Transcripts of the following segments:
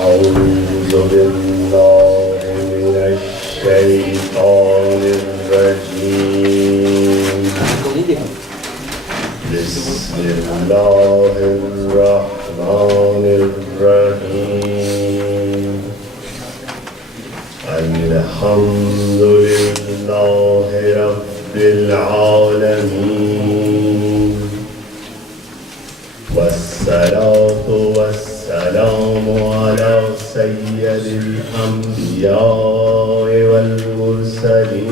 أعوذ بالله من الشيطان الرجيم. بسم الله الرحمن الرحيم. الحمد لله رب العالمين، والصلاة والسلام على سيد الأنبياء والمرسلين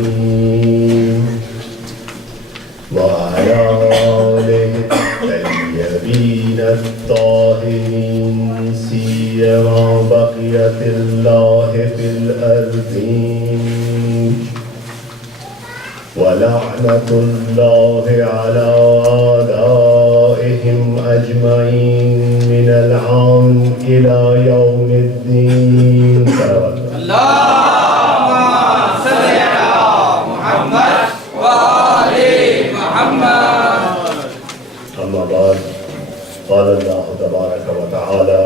وعلى آله الطيبين الطاهرين، سيما بقية الله في الأرضين، ولعنة الله على أعدائهم أجمعين من الآن إلى يوم الدين. اللهم صل على محمد وآل محمد. أما بعد، قال الله تبارك وتعالى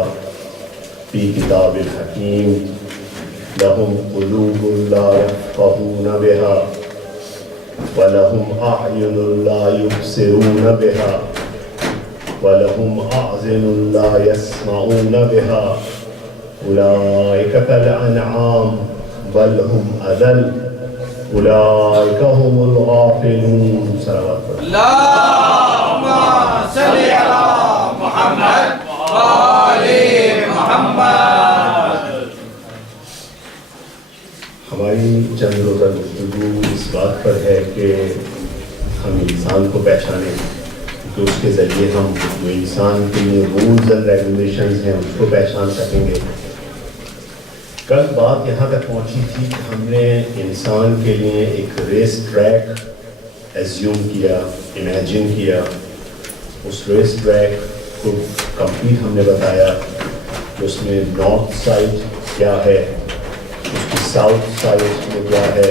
في كتاب الحكيم: لهم قلوب لا يفقهون بها ولهم أعين لا يبصرون بها ولهم أعين لا يسمعون بها أولئك كالأنعام بل هم أضل أولئك هم الغافلون. صلوات اللهم صل على محمد وآل محمد. ہماری چند روزہ گفتگو اس بات پر ہے کہ ہم انسان کو پہچانیں، کہ اس کے ذریعے ہم جو انسان کے لیے رولز اینڈ ریگولیشنز ہیں اس کو پہچان سکیں گے. کل بات یہاں تک پہنچی تھی کہ ہم نے انسان کے لیے ایک ریس ٹریک ایزیوم کیا، امیجن کیا. اس ریس ٹریک کو کمپلیٹ ہم نے بتایا کہ اس میں نارتھ سائڈ کیا ہے، اس کی ساؤتھ سائڈ میں کیا ہے،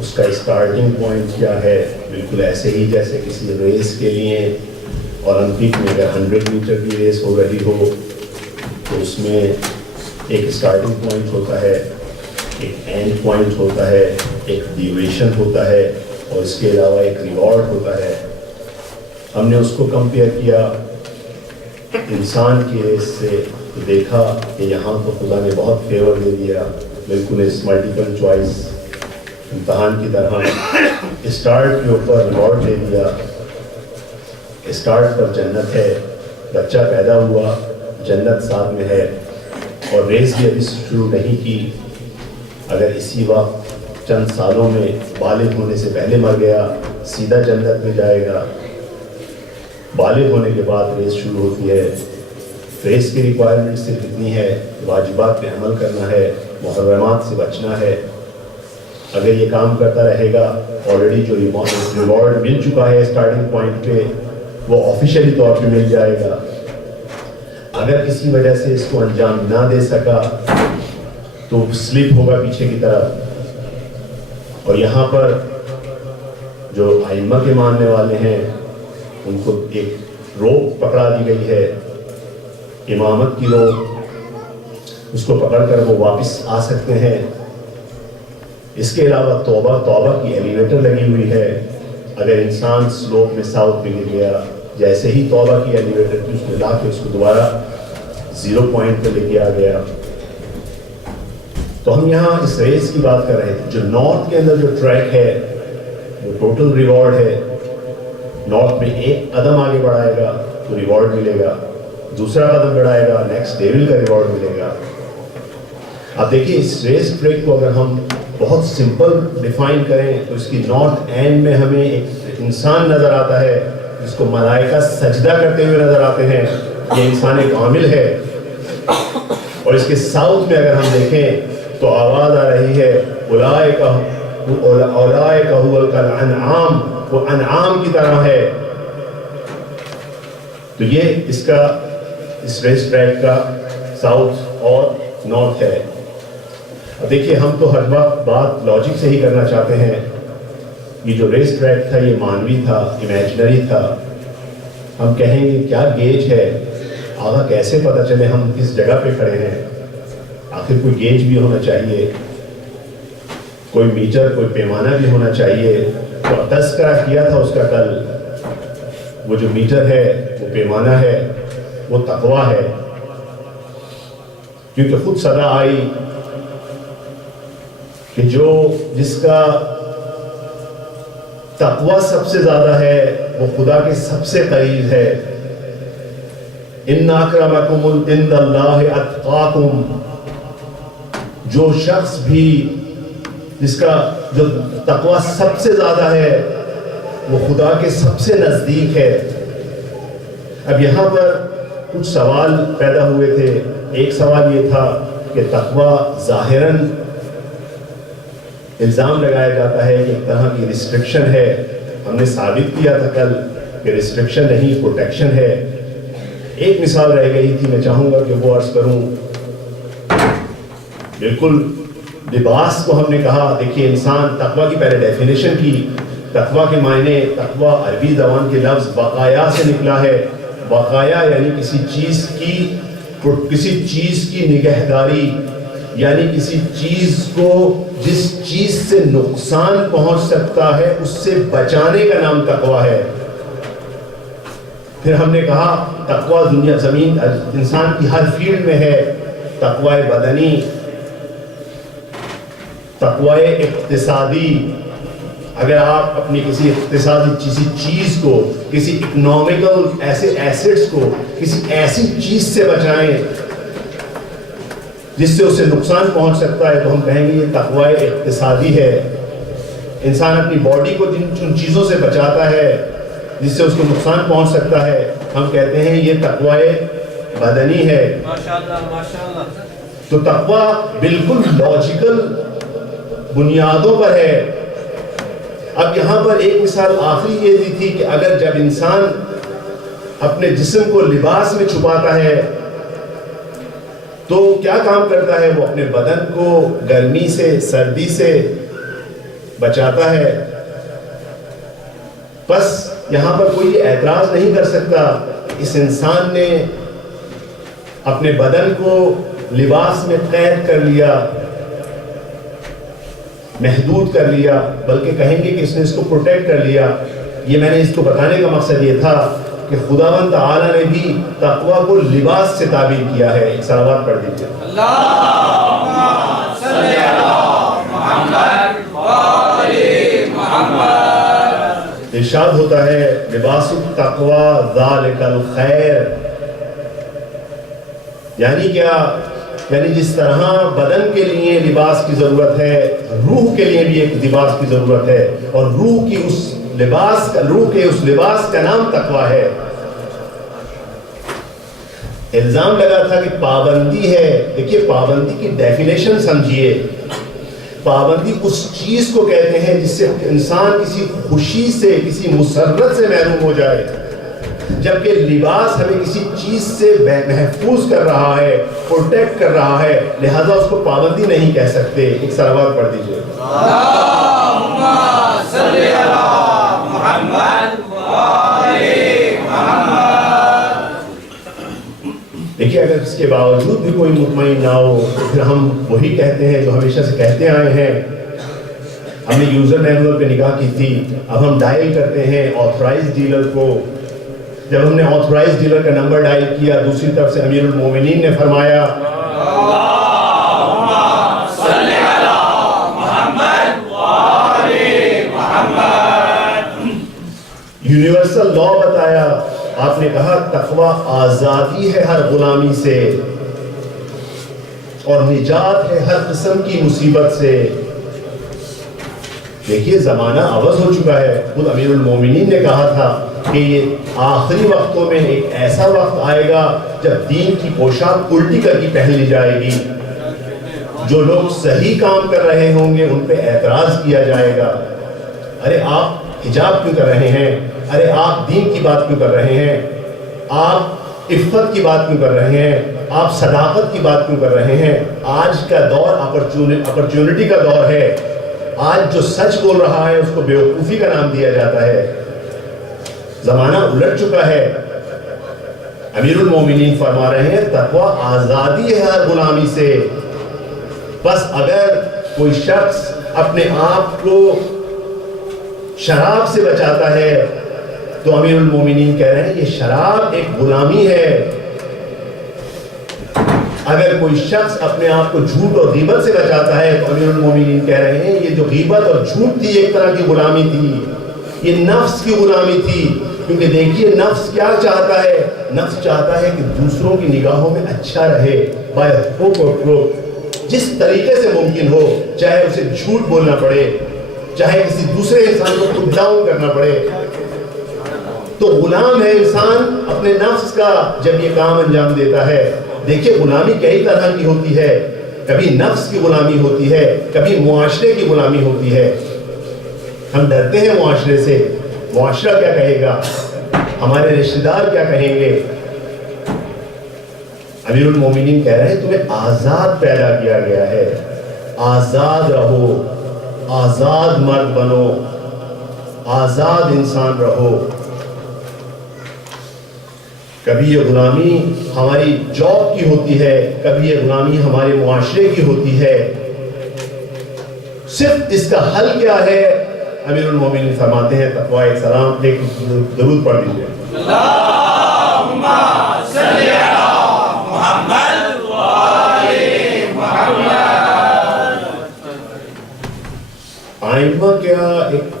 اس کا اسٹارٹنگ پوائنٹ کیا ہے. بالکل ایسے ہی جیسے کسی ریس کے لیے اولمپک میں اگر 100 میٹر کی ریس ہو رہی ہو تو اس میں ایک اسٹارٹنگ پوائنٹ ہوتا ہے، ایک اینڈ پوائنٹ ہوتا ہے، ایک ڈیوریشن ہوتا ہے اور اس کے علاوہ ایک ریوارڈ ہوتا ہے. ہم نے اس کو کمپیئر کیا انسان کی ریس سے تو دیکھا کہ یہاں تو خدا نے بہت فیور دے دیا، بالکل اس ملٹیپل چوائس امتحان کی طرح اسٹارٹ کے اوپر ریوارڈ دے دیا. اسٹارٹ پر جنت ہے، بچہ پیدا ہوا جنت ساتھ میں ہے، اور ریس بھی ابھی شروع نہیں کی. اگر اسی وقت چند سالوں میں بالغ ہونے سے پہلے مر گیا سیدھا جنت میں جائے گا. بالغ ہونے کے بعد ریس شروع ہوتی ہے. ریس کی ریکوائرمنٹ صرف اتنی ہے، واجبات پہ عمل کرنا ہے، محرمات سے بچنا ہے. اگر یہ کام کرتا رہے گا آلریڈی جو ریوارڈ مل چکا ہے اسٹارٹنگ پوائنٹ پہ وہ آفیشیلی طور پہ مل جائے گا. اگر کسی وجہ سے اس کو انجام نہ دے سکا تو سلپ ہوگا پیچھے کی طرف. اور یہاں پر جو ائمہ کے ماننے والے ہیں ان کو ایک روپ پکڑا دی گئی ہے، امامت کی روپ. اس کو پکڑ کر وہ واپس آ سکتے ہیں. اس کے علاوہ توبہ کی ایلیویٹر لگی ہوئی ہے. اگر انسان سلوپ میں ساؤتھ میں گر گیا، جیسے ہی توبہ کی ایلیویٹر کی اس میں لا کے اس کو دوبارہ 0 پوائنٹ پہ لے کے آ گیا. تو ہم یہاں اس ریس کی بات کر رہے تھے. جو نارتھ کے اندر جو ٹریک ہے وہ ٹوٹل ریوارڈ ہے. نارتھ میں ایک قدم آگے بڑھائے گا تو ریوارڈ ملے گا، دوسرا قدم بڑھائے گا نیکسٹ ڈیول کا ریوارڈ ملے گا. اب دیکھیے اس ریس ٹریک کو اگر ہم بہت سمپل ڈیفائن کریں تو اس کی نارتھ اینڈ میں ہمیں ایک انسان نظر آتا ہے جس کو ملائکہ سجدہ کرتے ہوئے نظر آتے ہیں. یہ انسان ایک عامل ہے. اور اس کے ساؤتھ میں اگر ہم دیکھیں تو آواز آ رہی ہے اولئک هو الانعام، وہ انعام کی طرح ہے. تو یہ اس ریس ٹریک کا ساؤتھ اور نارتھ ہے. اب دیکھیے ہم تو ہر وقت بات لاجک سے ہی کرنا چاہتے ہیں. یہ جو ریس ٹریک تھا یہ مانوی تھا، امیجنری تھا. ہم کہیں گے کیا گیج ہے آقا، کیسے پتہ چلے ہم کس جگہ پہ کھڑے ہیں؟ آخر کوئی گیج بھی ہونا چاہیے، کوئی میٹر، کوئی پیمانہ بھی ہونا چاہیے۔ تو تذکرہ کیا تھا اس کا کل، وہ جو میٹر ہے، وہ پیمانہ ہے، وہ تقویٰ ہے، کیونکہ خود صدا آئی کہ جس کا تقویٰ سب سے زیادہ ہے وہ خدا کے سب سے قریب ہے۔ ان اکرمکم عند اللہ اتقاکم، جو شخص بھی جس کا جو تقویٰ سب سے زیادہ ہے وہ خدا کے سب سے نزدیک ہے۔ اب یہاں پر کچھ سوال پیدا ہوئے تھے۔ ایک سوال یہ تھا کہ تقویٰ ظاہراً الزام لگایا جاتا ہے کہ ایک طرح کی ریسٹرکشن ہے۔ ہم نے ثابت کیا تھا کل کہ ریسٹرکشن نہیں، پروٹیکشن ہے۔ ایک مثال رہ گئی تھی، میں چاہوں گا کہ وہ عرض کروں۔ بالکل لباس کو ہم نے کہا، دیکھیے انسان، تقویٰ کی پہلے ڈیفینیشن کی۔ تقویٰ کے معنی، تقویٰ عربی زبان کے لفظ بقایا سے نکلا ہے۔ بقایا یعنی کسی چیز کی نگہداری، یعنی کسی چیز کو جس چیز سے نقصان پہنچ سکتا ہے اس سے بچانے کا نام تقویٰ ہے۔ پھر ہم نے کہا تقویٰ دنیا زمین انسان کی ہر فیلڈ میں ہے۔ تقویٰ بدنی، تقویٰ اقتصادی، اگر آپ اپنی کسی اقتصادی چیز کو، کسی اکنامیکل ایسے ایسٹس کو کسی ایسی چیز سے بچائیں جس سے اسے نقصان پہنچ سکتا ہے، تو ہم کہیں گے یہ تقویٰ اقتصادی ہے۔ انسان اپنی باڈی کو جن چیزوں سے بچاتا ہے جس سے اس کو نقصان پہنچ سکتا ہے، ہم کہتے ہیں یہ تقویٰ بدنی ہے۔ ماشاءاللہ ماشاءاللہ۔ تو تقویٰ بالکل لاجیکل بنیادوں پر ہے۔ اب یہاں پر ایک مثال آخری یہ دی تھی کہ اگر جب انسان اپنے جسم کو لباس میں چھپاتا ہے تو کیا کام کرتا ہے؟ وہ اپنے بدن کو گرمی سے، سردی سے بچاتا ہے۔ بس یہاں پر کوئی یہ اعتراض نہیں کر سکتا اس انسان نے اپنے بدن کو لباس میں قید کر لیا، محدود کر لیا، بلکہ کہیں گے کہ اس نے اس کو پروٹیکٹ کر لیا۔ یہ میں نے اس کو بتانے کا مقصد یہ تھا کہ خداوند تعالیٰ نے بھی تقویٰ کو لباس سے تعبیر کیا ہے۔ ایک صلوات پڑھ دیجیے۔ اللہم صلی علی محمد وآل محمد۔ ارشاد ہوتا ہے لباس التقویٰ ذالک الخیر، یعنی کیا؟ یعنی جس طرح بدن کے لیے لباس کی ضرورت ہے، روح کے لیے بھی ایک لباس کی ضرورت ہے، اور روح کے اس لباس کا نام تقویٰ ہے۔ الزام لگا تھا کہ پابندی ہے۔ دیکھیے پابندی کی ڈیفینیشن سمجھیے۔ پابندی اس چیز کو کہتے ہیں جس سے انسان کسی خوشی سے، کسی مسرت سے محروم ہو جائے، جبکہ لباس ہمیں کسی چیز سے محفوظ کر رہا ہے، پروٹیکٹ کر رہا ہے، لہذا اس کو پابندی نہیں کہہ سکتے۔ ایک صلوات پڑھ دیجیے۔ اللہم صلی علی محمد وآل محمد۔ دیکھیے اگر اس کے باوجود بھی کوئی مطمئن نہ ہو تو پھر ہم وہی کہتے ہیں جو ہمیشہ سے کہتے آئے ہیں۔ ہم نے یوزر مینول پہ نگاہ کی تھی، اب ہم ڈائل کرتے ہیں آتھورائز ڈیلر کو۔ جب ہم نے آتھورائز ڈیلر کا نمبر ڈائل کیا، دوسری طرف سے امیر المومنین نے فرمایا اللہم صلی علی محمد وآل محمد۔ یونیورسل لا بتایا، آپ نے کہا تقویٰ آزادی ہے ہر غلامی سے اور نجات ہے ہر قسم کی مصیبت سے۔ دیکھیے زمانہ عوض ہو چکا ہے۔ خود امیر المومنین نے کہا تھا کہ یہ آخری وقتوں میں ایک ایسا وقت آئے گا جب دین کی پوشاک الٹی کر کے پہن لی جائے گی۔ جو لوگ صحیح کام کر رہے ہوں گے ان پہ اعتراض کیا جائے گا۔ ارے آپ حجاب کیوں کر رہے ہیں؟ ارے آپ دین کی بات کیوں کر رہے ہیں؟ آپ عفت کی بات کیوں کر رہے ہیں؟ آپ صداقت کی بات کیوں کر رہے ہیں؟ آج کا دور اپرچونٹی کا دور ہے۔ آج جو سچ بول رہا ہے اس کو بیوقوفی کا نام دیا جاتا ہے۔ زمانہ الٹ چکا ہے۔ امیر المومنین فرما رہے ہیں تقوی آزادی ہے ہر غلامی سے. بس اگر کوئی شخص اپنے آپ کو شراب سے بچاتا ہے تو امیر المومنین کہہ رہے ہیں یہ شراب ایک غلامی ہے. اگر کوئی شخص اپنے آپ کو جھوٹ اور غیبت سے بچاتا ہے تو امیر المومنین کہہ رہے ہیں یہ جو غیبت اور جھوٹ تھی ایک طرح کی غلامی تھی, یہ نفس کی غلامی تھی. کیونکہ دیکھیے نفس کیا چاہتا ہے, نفس چاہتا ہے کہ دوسروں کی نگاہوں میں اچھا رہے بائی ہوک اور کروک, جس طریقے سے ممکن ہو, چاہے اسے جھوٹ بولنا پڑے, چاہے کسی دوسرے انسان کو پٹ ڈاؤن کرنا پڑے. تو غلام ہے انسان اپنے نفس کا جب یہ کام انجام دیتا ہے. دیکھیے غلامی کئی طرح کی ہوتی ہے, کبھی نفس کی غلامی ہوتی ہے, کبھی معاشرے کی غلامی ہوتی ہے. ہم ڈرتے ہیں معاشرے سے, معاشرہ کیا کہے گا, ہمارے رشتہ دار کیا کہیں گے. امیر المومنین کہہ رہے ہیں تمہیں آزاد پیدا کیا گیا ہے, آزاد رہو, آزاد مرد بنو, آزاد انسان رہو. کبھی یہ غلامی ہماری جاب کی ہوتی ہے, کبھی یہ غلامی ہمارے معاشرے کی ہوتی ہے. صرف اس کا حل کیا ہے؟ امیر المومنین فرماتے ہیں تقوی. ایک سلام ایک درود پڑھ دیجیے. اللہم صلی علی محمد و آل محمد. آئمہ کیا ایک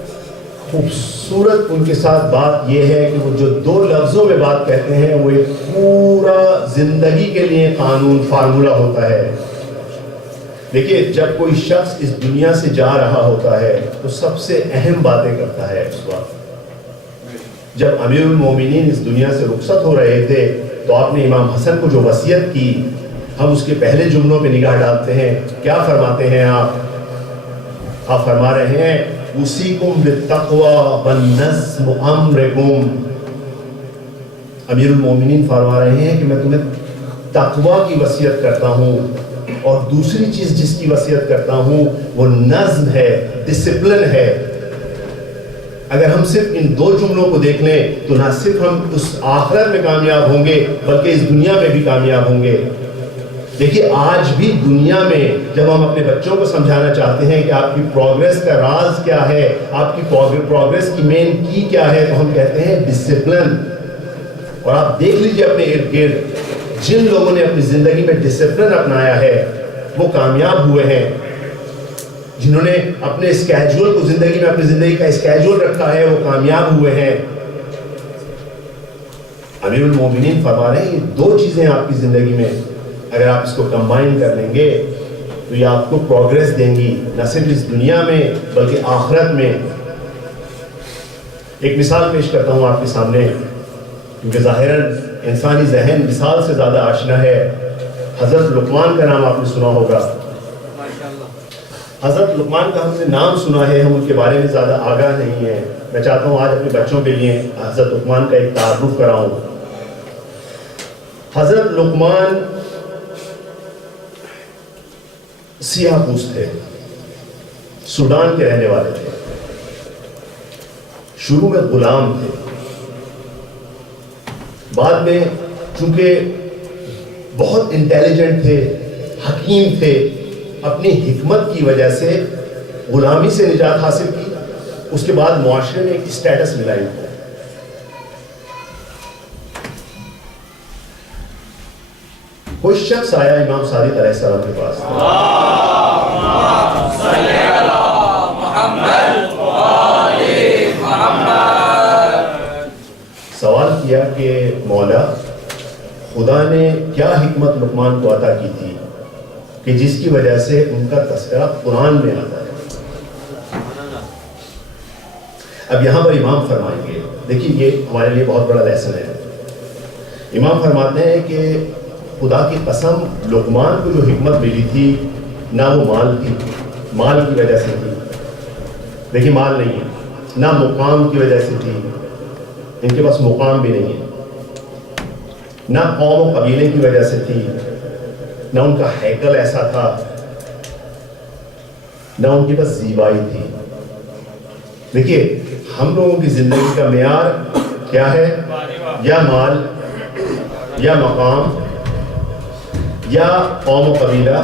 خوبصورت ان کے ساتھ بات یہ ہے کہ وہ جو دو لفظوں میں بات کہتے ہیں وہ ایک پورا زندگی کے لیے قانون فارمولہ ہوتا ہے. دیکھیے جب کوئی شخص اس دنیا سے جا رہا ہوتا ہے تو سب سے اہم باتیں کرتا ہے اس وقت. جب امیر المومنین اس دنیا سے رخصت ہو رہے تھے تو آپ نے امام حسن کو جو وصیت کی, ہم اس کے پہلے جملوں پہ نگاہ ڈالتے ہیں. کیا فرماتے ہیں آپ فرما رہے ہیں اُوصِیکُم بِالتَّقْوَى وَالنَّظْمُ أَمْرِکُم. امیر المومنین فرما رہے ہیں کہ میں تمہیں تقوی کی وصیت کرتا ہوں, اور دوسری چیز جس کی وصیت کرتا ہوں وہ نظم ہے, ڈسپلن ہے. اگر ہم صرف ان دو جملوں کو دیکھ لیں تو نہ صرف ہم اس آخرت میں کامیاب ہوں گے بلکہ اس دنیا میں بھی کامیاب ہوں گے. دیکھیے آج بھی دنیا میں جب ہم اپنے بچوں کو سمجھانا چاہتے ہیں کہ آپ کی پروگریس کا راز کیا ہے, آپ کی پروگریس کی مین کی کیا ہے, تو ہم کہتے ہیں ڈسپلن. اور آپ دیکھ لیجئے اپنے ارد گرد جن لوگوں نے اپنی زندگی میں ڈسپلن اپنایا ہے وہ کامیاب ہوئے ہیں. جنہوں نے اپنے اسکیجول کو زندگی میں اپنی زندگی کا اسکیجول رکھا ہے وہ کامیاب ہوئے ہیں. امیر المومنین فرما رہے ہیں یہ دو چیزیں آپ کی زندگی میں اگر آپ اس کو کمبائن کر لیں گے تو یہ آپ کو پروگریس دیں گی, نہ صرف اس دنیا میں بلکہ آخرت میں. ایک مثال پیش کرتا ہوں آپ کے سامنے, کیونکہ ظاہراً انسانی ذہن مثال سے زیادہ آشنا ہے. حضرت لقمان کا نام آپ نے سنا ہوگا. حضرت لقمان کا ہم نے نام سنا ہے, ہم ان کے بارے میں زیادہ آگاہ نہیں ہیں. میں چاہتا ہوں آج اپنے بچوں کے لیے حضرت لقمان کا ایک تعارف کراؤں. حضرت لقمان سیاہ پوست تھے, سوڈان کے رہنے والے تھے. شروع میں غلام تھے, بعد میں چونکہ بہت انٹیلیجنٹ تھے, حکیم تھے, اپنی حکمت کی وجہ سے غلامی سے نجات حاصل کی. اس کے بعد معاشرے میں ایک اسٹیٹس ملا ان کو. کوئی شخص آیا امام صادق علیہ السلام کے پاس, سوال کیا کہ مولا خدا نے کیا حکمت لقمان کو عطا کی تھی کہ جس کی وجہ سے ان کا تذکرہ قرآن میں آتا ہے. اب یہاں پر امام فرمائیں گے, دیکھیے یہ ہمارے لیے بہت بڑا لیسن ہے. امام فرماتے ہیں کہ خدا کی قسم لقمان کو جو حکمت ملی تھی نہ وہ مال تھی, مال کی وجہ سے تھی. دیکھیے مال نہیں ہے, نہ مقام کی وجہ سے تھی, ان کے پاس مقام بھی نہیں ہے, نہ قوم و قبیلے کی وجہ سے تھی, نہ ان کا ہیکل ایسا تھا, نہ ان کے پاس زیبائی تھی. دیکھیے ہم لوگوں کی زندگی کا معیار کیا ہے, یا مال یا مقام یا قوم و قبیلہ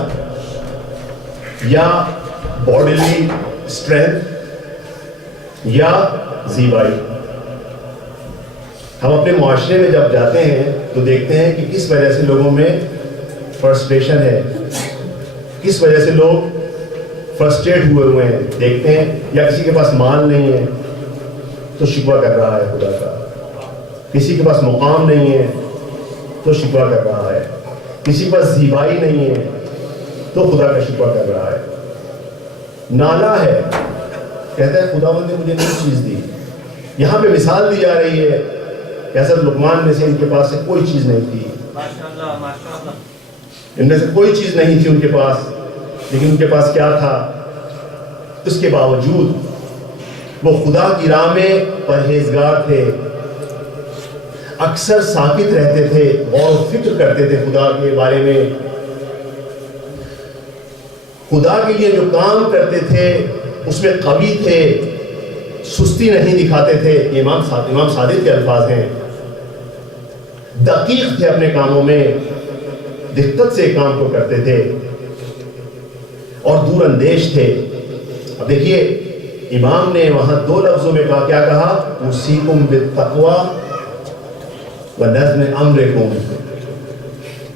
یا باڈیلی اسٹرینتھ یا زیبائی. ہم اپنے معاشرے میں جب جاتے ہیں تو دیکھتے ہیں کہ کس وجہ سے لوگوں میں فرسٹریشن ہے, کس وجہ سے لوگ فرسٹریٹ ہوئے ہیں. دیکھتے ہیں یا کسی کے پاس مال نہیں ہے تو شکوہ کر رہا ہے خدا کا, کسی کے پاس مقام نہیں ہے تو شکوہ کر رہا ہے, کسی کے پاس زیبائی نہیں ہے تو خدا کا شکوہ کر رہا ہے. نالا ہے, کہتا ہے خداوند نے مجھے نئی چیز دی. یہاں پہ مثال دی جا رہی ہے کہ حضرت لقمان میں سے ان کے پاس سے کوئی چیز نہیں تھی, ان میں سے کوئی چیز نہیں تھی ان کے پاس, لیکن ان کے پاس کیا تھا؟ اس کے باوجود وہ خدا کی راہ میں پرہیزگار تھے, اکثر ساکت رہتے تھے, غور و فکر کرتے تھے خدا کے بارے میں, خدا کے لیے جو کام کرتے تھے اس میں قوی تھے, سستی نہیں دکھاتے تھے. امام صادق کے الفاظ ہیں, دقیق تھے اپنے کاموں میں, دقت سے کام کو کرتے تھے اور دور اندیش تھے. اب دیکھیے امام نے وہاں دو لفظوں میں کہا, کیا کہا؟ اوصیکم بالتقوی ونظم امرکم.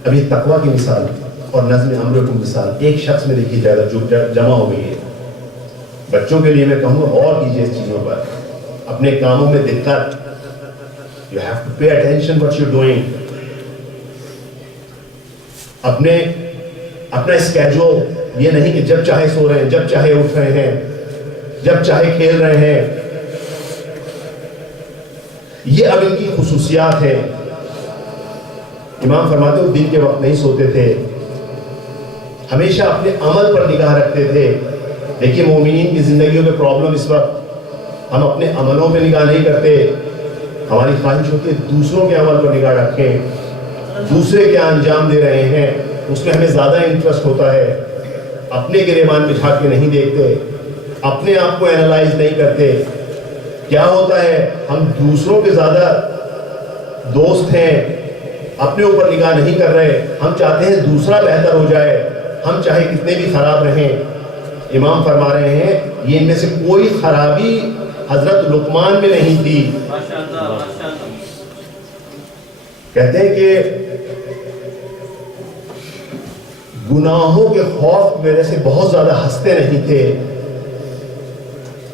ابھی تقوی کی مثال اور نظم امرکم مثال ایک شخص میں دیکھی جائے جو جمع ہو گئی ہے. بچوں کے لیے میں کہوں گا غور کیجیے اس چیزوں پر, اپنے کاموں میں دقت. You have to pay attention what you're doing. اپنا اسکیجول, یہ نہیں کہ جب چاہے سو رہے ہیں, جب چاہے اٹھ رہے ہیں, جب چاہے کھیل رہے ہیں. یہ اب ان کی خصوصیات ہیں. امام فرماتے ہو دن کے وقت نہیں سوتے تھے, ہمیشہ اپنے عمل پر نگاہ رکھتے تھے. دیکھیے مومنین کی زندگیوں میں پرابلم اس وقت ہم اپنے عملوں پہ نگاہ نہیں کرتے. ہماری خواہش ہوتی ہے دوسروں کے عمل پر نگاہ رکھیں, دوسرے کیا انجام دے رہے ہیں اس میں ہمیں زیادہ انٹرسٹ ہوتا ہے. اپنے گریبان بچھا کے نہیں دیکھتے, اپنے آپ کو اینالائز نہیں کرتے. کیا ہوتا ہے, ہم دوسروں کے زیادہ دوست ہیں, اپنے اوپر نگاہ نہیں کر رہے. ہم چاہتے ہیں دوسرا بہتر ہو جائے, ہم چاہے کتنے بھی خراب رہیں. امام فرما رہے ہیں یہ ان میں سے کوئی خرابی حضرت لقمان میں نہیں تھی. کہتے ہیں کہ گناہوں کے خوف کی وجہ سے بہت زیادہ ہنستے نہیں تھے,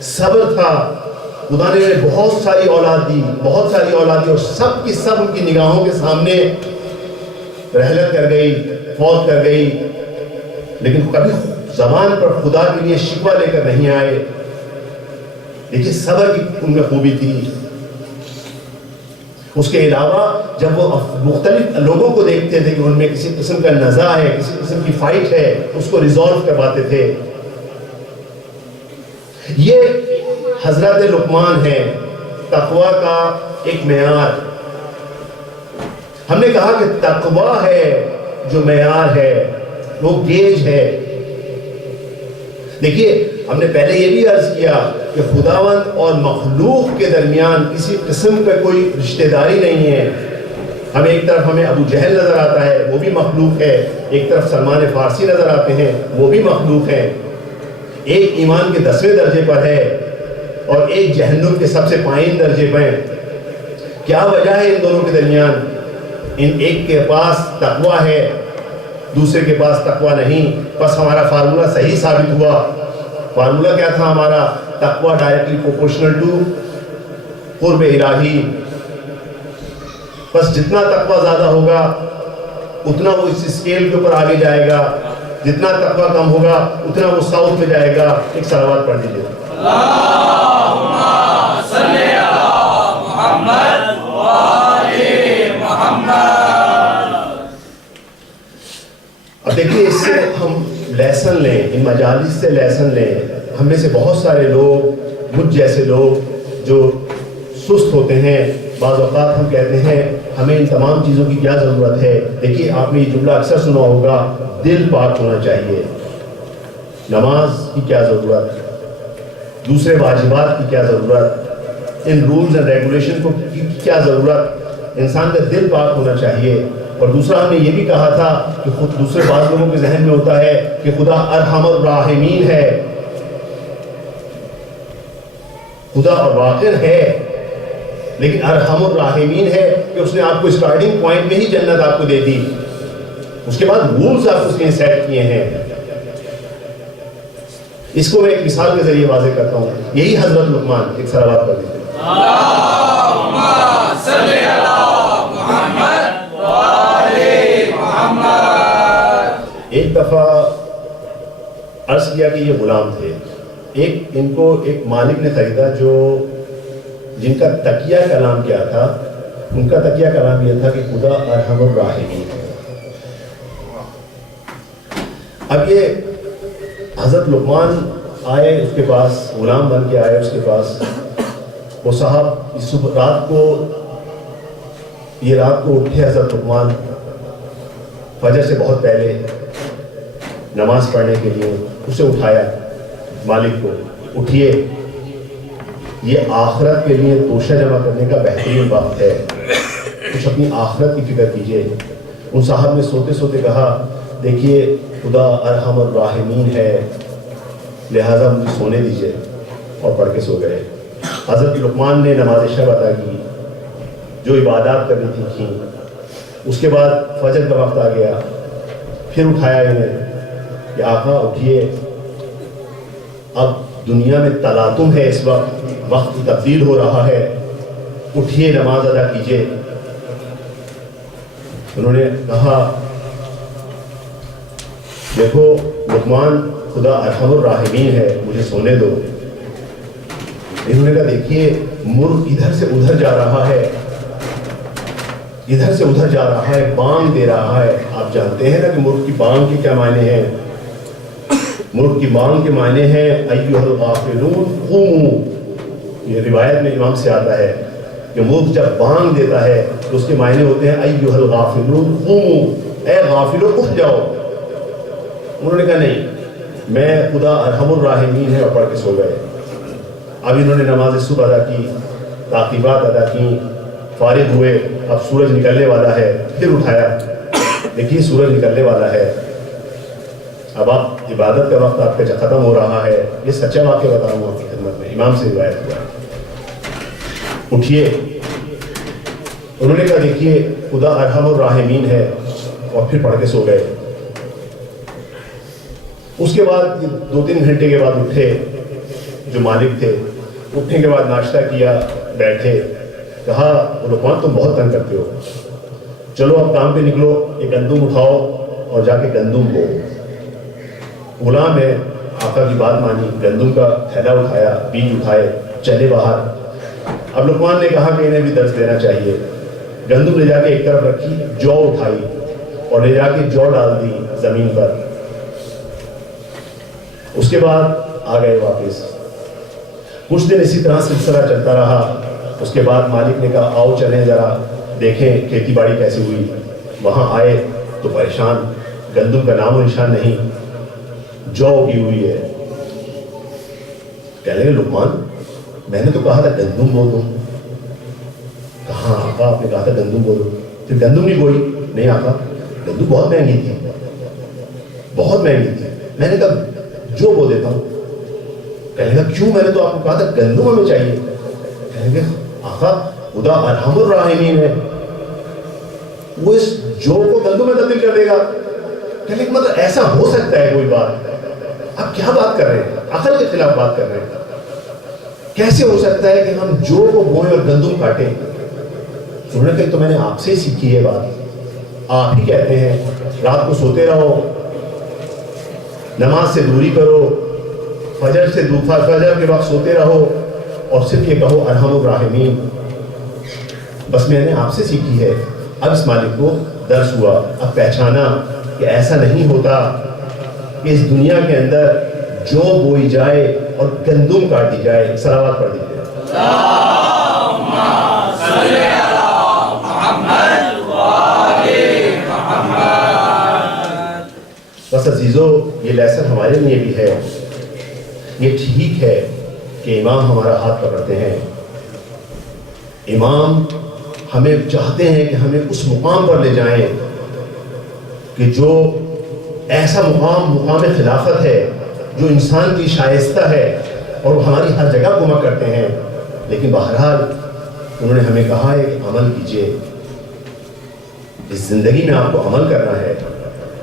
صبر تھا. خدا نے انہیں بہت ساری اولاد دی, بہت ساری اولاد دی, اور سب کی سب ان کی نگاہوں کے سامنے رحلت کر گئی, فوت کر گئی, لیکن کبھی زبان پر خدا کے لیے شکوہ لے کر نہیں آئے. دیکھیے صبر کی ان میں خوبی تھی. اس کے علاوہ جب وہ مختلف لوگوں کو دیکھتے تھے کہ ان میں کسی قسم کا نزاع ہے, کسی قسم کی فائٹ ہے, اس کو ریزالو کرواتے تھے. یہ حضرت لقمان ہے, تقوی کا ایک معیار. ہم نے کہا کہ تقوی ہے جو معیار ہے, وہ گیج ہے. دیکھیے ہم نے پہلے یہ بھی عرض کیا کہ خداوند اور مخلوق کے درمیان کسی قسم کا کوئی رشتہ داری نہیں ہے. ہم ایک طرف ہمیں ابو جہل نظر آتا ہے, وہ بھی مخلوق ہے, ایک طرف سلمان فارسی نظر آتے ہیں, وہ بھی مخلوق ہے. ایک ایمان کے 10ویں درجے پر ہے اور ایک جہنم کے سب سے پائن درجے پر. کیا وجہ ہے ان دونوں کے درمیان؟ ان ایک کے پاس تقوی ہے, دوسرے کے پاس تقوی نہیں. بس ہمارا فارمولا صحیح ثابت ہوا. فارمولا کیا تھا ہمارا؟ تقوی ڈائریکٹلی پروپورشنل ٹو قرب الہی. بس جتنا تقوی زیادہ ہوگا اتنا وہ اس اسکیل کے اوپر آگے جائے گا, جتنا تقوی کم ہوگا اتنا وہ ساؤتھ میں جائے گا. ایک صلوات پڑھ دیجیے. اللہم صلی علی محمد و آل محمد. اب دیکھیے اس سے ہم لیسن لیں, ان مجالس سے لیسن لیں. ہم میں سے بہت سارے لوگ, مجھ جیسے لوگ جو سست ہوتے ہیں, بعض اوقات ہم کہتے ہیں ہمیں ان تمام چیزوں کی کیا ضرورت ہے. دیکھیے آپ نے یہ جملہ اکثر سنا ہوگا, دل پاک ہونا چاہیے. نماز کی کیا ضرورت, دوسرے واجبات کی کیا ضرورت, ان رولز اینڈ ریگولیشن کو کی کیا ضرورت. انسان کا دل پاک ہونا چاہیے. اور دوسرا ہم نے یہ بھی کہا تھا کہ خود دوسرے بعض لوگوں کے ذہن میں ہوتا ہے کہ خدا ارحم الراحمین ہے. خدا اور واقع ہے لیکن ارحم الراحمین ہے کہ اس نے آپ کو اسٹارٹنگ پوائنٹ میں ہی جنت آپ کو دے دی, اس کے بعد رولز آپ اس نے سیٹ کیے ہیں. اس کو میں ایک مثال کے ذریعے واضح کرتا ہوں. یہی حضرت لقمان, ایک صلوات پڑھ دیتے ہیں. اللہم صلی علی محمد وآل محمد. ایک دفعہ عرض کیا کہ یہ غلام تھے, ان کو ایک مالک نے خریدا جو جن کا تکیہ کلام کیا تھا, ان کا تکیہ کلام یہ تھا کہ خدا ارحم الراحمین ہے. اب یہ حضرت لقمان آئے اس کے پاس, غلام بن کے آئے اس کے پاس. وہ صاحب صبح رات کو اٹھے حضرت لقمان فجر سے بہت پہلے نماز پڑھنے کے لیے. اسے اٹھایا مالک کو, اٹھیے, یہ آخرت کے لیے توشہ جمع کرنے کا بہترین وقت ہے, کچھ اپنی آخرت کی فکر کیجیے. ان صاحب نے سوتے سوتے کہا دیکھیے خدا ارحم الراحمین ہے لہٰذا مجھے سونے دیجیے, اور پڑھ کے سو گئے. حضرت لقمان نے نماز شب ادا کی, جو عبادات کرنی تھی. اس کے بعد فجر کا وقت آ گیا, پھر اٹھایا انہیں کہ آقا اٹھیے, اب دنیا میں تلاطم ہے, اس وقت تبدیل ہو رہا ہے, اٹھیے نماز ادا کیجیے. انہوں نے کہا دیکھو لقمان خدا ارحم الراحمین ہے, مجھے سونے دو. انہوں نے کہا دیکھیے مرغ ادھر سے ادھر جا رہا ہے, ادھر سے ادھر جا رہا ہے, بانگ دے رہا ہے. آپ جانتے ہیں نا کہ مرغ کی بانگ کے کیا معنی ہیں. مرغ کی بانگ کے معنی ہیں ایھا الغافلون قوموا. یہ روایت میں امام سے آتا ہے کہ مرغ جب بانگ دیتا ہے تو اس کے معنی ہوتے ہیں ایھا الغافلون قوموا, اے غافلو اٹھ جاؤ. انہوں نے کہا نہیں, میں خدا ارحم الراحمین ہے, اور پڑھ کے سو گئے. اب انہوں نے نماز صبح ادا کی, تعقیبات ادا کی, فارغ ہوئے. اب سورج نکلنے والا ہے, پھر اٹھایا, دیکھیے سورج نکلنے والا ہے, اب آپ عبادت کا وقت آپ کا ختم ہو رہا ہے. یہ سچا واقعہ بتاؤں گا آپ کی خدمت میں, امام سے روایت ہوا ہے. اٹھیے. انہوں نے کہا دیکھیے خدا ارحم الراحمین ہے, اور پھر پڑھ کے سو گئے. اس کے بعد 2-3 گھنٹے کے بعد اٹھے جو مالک تھے. اٹھنے کے بعد ناشتہ کیا, بیٹھے, کہا لقمان تم بہت تنگ کرتے ہو, چلو اب کام پہ نکلو, یہ گندم اٹھاؤ اور جا کے گندم بو. غلام ہے, آقا کی بات مانی, گندم کا تھیلا اٹھایا, بیج اٹھائے, چلے باہر. اب لقمان نے کہا کہ انہیں بھی درس دینا چاہیے. گندم لے جا کے ایک طرف رکھی, جو اٹھائی اور لے جا کے جو ڈال دی زمین پر. اس کے بعد آ گئے واپس. کچھ دن اسی طرح سلسلہ چلتا رہا. اس کے بعد مالک نے کہا آؤ چلیں ذرا دیکھیں کھیتی باڑی کیسی ہوئی. وہاں آئے تو پریشان, گندم کا نام و نشان نہیں, جو اگی ہوئی ہے. کہنے لگے لقمان میں نے تو کہا تھا گندم بو دو. کہاں آقا آپ نے کہا تھا گندم بو دو, پھر گندم نہیں بوئی. نہیں آقا گندم بہت مہنگی تھی, بہت مہنگی تھی. میں نے کہا جو بو دیتا ہوں. کہنے لگا کیوں, میں نے تو آپ کو کہا تھا گندم ہمیں چاہیے. کہنے لگے آقا خدا ارحم الراحمین ہے, وہ اس جو کو گندم میں تبدیل کر دے گا. کہنے لگے مطلب ایسا ہو سکتا ہے کوئی بات, آپ کیا بات کر رہے ہیں, عقل کے خلاف بات کر رہے ہیں. کیسے ہو سکتا ہے کہ ہم جو کو بوئیں اور گندم کاٹیں. انہوں نے کہا تو میں نے آپ سے ہی سیکھی ہے بات, آپ ہی کہتے ہیں رات کو سوتے رہو, نماز سے دوری کرو, فجر کے وقت سوتے رہو, اور صرف یہ کہو ارحم الراحمین. بس میں نے آپ سے سیکھی ہے. اب اس مالک کو درس ہوا, اب پہچانا کہ ایسا نہیں ہوتا کہ اس دنیا کے اندر جو بوئی جائے اور گندم کاٹی جائے. صلوات پڑھ دیجیے. اللہم صلی علی محمد وآل محمد. بس عزیزو یہ لیسن ہمارے لیے بھی ہے. یہ ٹھیک ہے کہ امام ہمارا ہاتھ پکڑتے ہیں, امام ہمیں چاہتے ہیں کہ ہمیں اس مقام پر لے جائیں کہ جو ایسا مقام خلافت ہے جو انسان کی شائستہ ہے اور وہ ہماری ہر جگہ گما کرتے ہیں. لیکن بہرحال انہوں نے ہمیں کہا ہے کہ عمل کیجئے. اس زندگی میں آپ کو عمل کرنا ہے,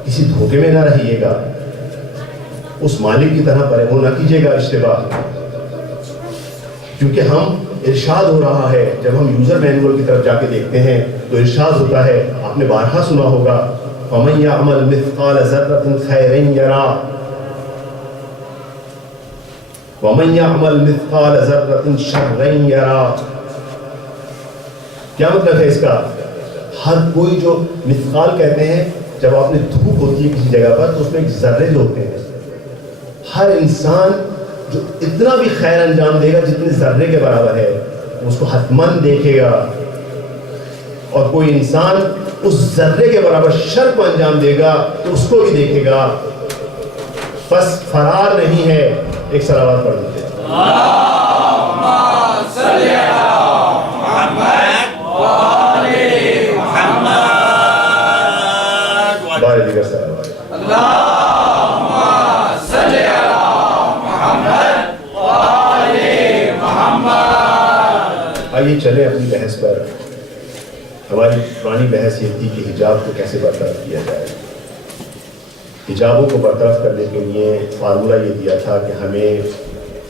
کسی دھوکے میں نہ رہیے گا, اس مالک کی طرح پر وہ نہ کیجیے گا اشتباہ. کیونکہ ہم ارشاد ہو رہا ہے, جب ہم یوزر مینول کی طرف جا کے دیکھتے ہیں تو ارشاد ہوتا ہے, آپ نے بارہا سنا ہوگا, فَمَن يَعْمَلْ مِثْقَالَ ذَرَّةٍ خَيْرًا يَرَهُ وَمَن يَعْمَلْ مِثْقَالَ ذَرَّةٍ شَرًّا يَرَهُ. کیا مطلب ہے اس کا؟ ہر کوئی جو مثقال کہتے ہیں, جب آپ نے دھوپ ہوتی ہے کسی جگہ پر تو اس میں ایک ذرے جو ہوتے ہیں, ہر انسان جو اتنا بھی خیر انجام دے گا جتنے ذرے کے برابر ہے اس کو حتماً دیکھے گا, اور کوئی انسان اس ذرے کے برابر شر کو انجام دے گا تو اس کو بھی دیکھے گا. بس فرار نہیں ہے. ایک صلوات پڑھ دیتے ہیں. اللہم صلی علی محمد وآل محمد. بارے دیگر صلوات. اللہم صلی علی محمد وآل محمد. آئیے چلیں اپنی بحث پر. ہماری پرانی بحث یہ تھی کہ حجاب کو کیسے برطرف کیا جائے. حجابوں کو برطرف کرنے کے لیے فارمولہ یہ دیا تھا کہ ہمیں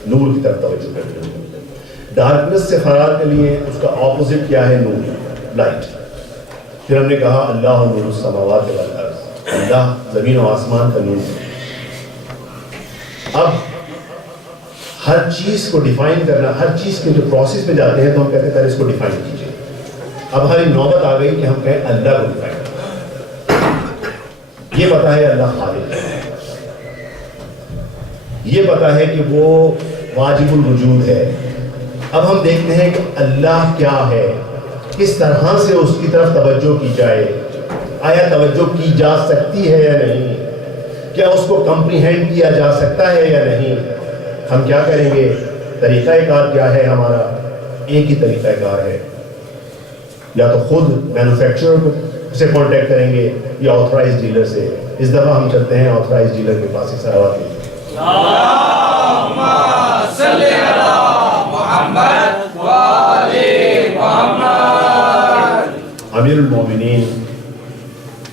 نور کی طرف توجہ کرنی ہے. ڈارکنس سے فرار کے لیے اس کا اپوزٹ کیا ہے؟ نور, لائٹ. پھر ہم نے کہا اللہ نور السماوات والارض, اللہ زمین و آسمان کا نور. اب ہر چیز کو ڈیفائن کرنا, ہر چیز کے جو پروسیس میں جاتے ہیں تو ہم کہتے ہیں پہلے اس کو ڈیفائن کیجیے. اب ہماری نوبت آ گئی کہ ہم کہیں اللہ کو ڈیفائن کریں. یہ پتا ہے اللہ خالق ہے, یہ پتا ہے کہ وہ واجب الوجود ہے. اب ہم دیکھتے ہیں کہ اللہ کیا ہے, کس طرح سے اس کی طرف توجہ کی جائے. آیا توجہ کی جا سکتی ہے یا نہیں؟ کیا اس کو کمپریہینڈ کیا جا سکتا ہے یا نہیں؟ ہم کیا کریں گے؟ طریقہ کار کیا ہے ہمارا؟ ایک ہی طریقہ کار ہے, یا تو خود مینوفیکچرر سے کانٹیکٹ کریں گے یا آتھورائز ڈیلر سے. اس دفعہ ہم چلتے ہیں آتھورائز ڈیلر کے پاس. ایک صلوات کے اللہم صلی علی محمد وآل محمد. امیر المومنین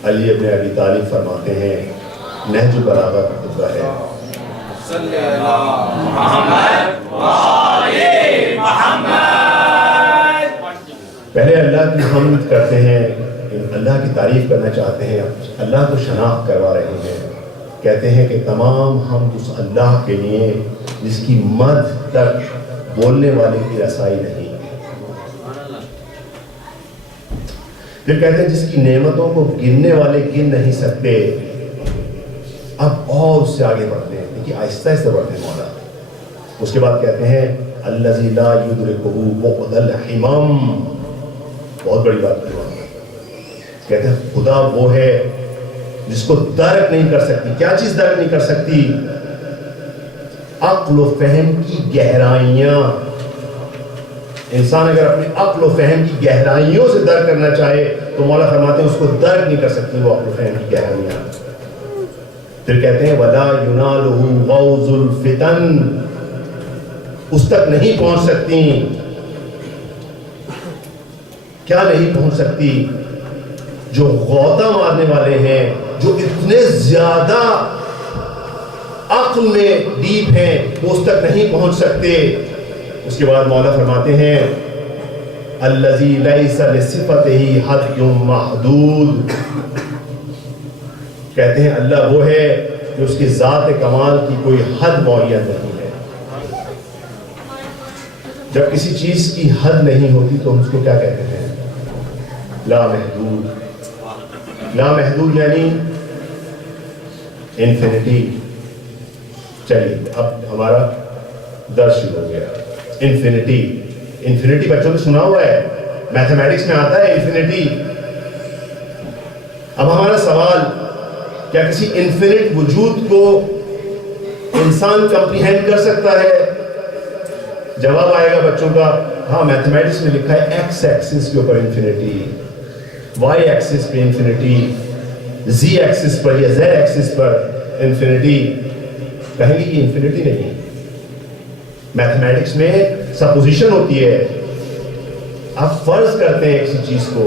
علی ابن ابی طالب فرماتے ہیں, نہج البلاغہ کا خطبہ ہے, صلی علی محمد وآل محمد. پہلے اللہ کی حمد کرتے ہیں, اللہ کی تعریف کرنا چاہتے ہیں, اللہ کو شناخت کروا رہے ہیں. کہتے ہیں کہ تمام حمد اس اللہ کے لیے جس کی مدح تک بولنے والے کی رسائی نہیں. پھر کہتے ہیں جس کی نعمتوں کو گننے والے گن نہیں سکتے. اب اور اس سے آگے بڑھتے ہیں, دیکھیے آہستہ آہستہ بڑھتے ہیں مولا. اس کے بعد کہتے ہیں الذی لا یدرکہ بعد الحمم. بہت بڑی بات ہے. کہتے ہیں خدا وہ ہے جس کو درک نہیں کر سکتی. کیا چیز درک نہیں کر سکتی؟ عقل و فہم کی گہرائیاں. انسان اگر اپنے عقل و فہم کی گہرائیوں سے درک کرنا چاہے تو مولا فرماتے ہیں اس کو درک نہیں کر سکتی وہ عقل و فہم کی گہرائیاں. پھر کہتے ہیں وَلَا يُنَالُهُ غَوْزُ الْفِتَنِ. اس تک نہیں پہنچ سکتی. کیا نہیں پہنچ سکتی؟ جو غوطہ مارنے والے ہیں, جو اتنے زیادہ عقل میں ڈیپ ہیں, وہ اس تک نہیں پہنچ سکتے. اس کے بعد مولا فرماتے ہیں الذی لیس لصفتہ حد محدود. کہتے ہیں اللہ وہ ہے کہ اس کی ذات کمال کی کوئی حد معین نہیں ہے. جب کسی چیز کی حد نہیں ہوتی تو ہم اس کو کیا کہتے ہیں؟ لا محدود. لا محدود یعنی انفینٹی. چلیے اب ہمارا درس شروع ہو گیا. انفینٹی, انفینٹی بچوں نے سنا ہوا ہے, میتھمیٹکس میں آتا ہے انفینٹی. اب ہمارا سوال, کیا کسی انفینٹ وجود کو انسان کمپریہینڈ کر سکتا ہے؟ جواب آئے گا بچوں کا ہاں میتھمیٹکس میں لکھا ہے ایکس ایکسس کے اوپر انفینٹی، وائی ایکسس پہ انفینٹی، زی ایکسس پر یا زیڈ ایکسس پر انفینٹی. کہیں گے یہ انفینٹی نہیں. میتھمیٹکس میں سپوزیشن ہوتی ہے، آپ فرض کرتے ہیں کسی چیز کو.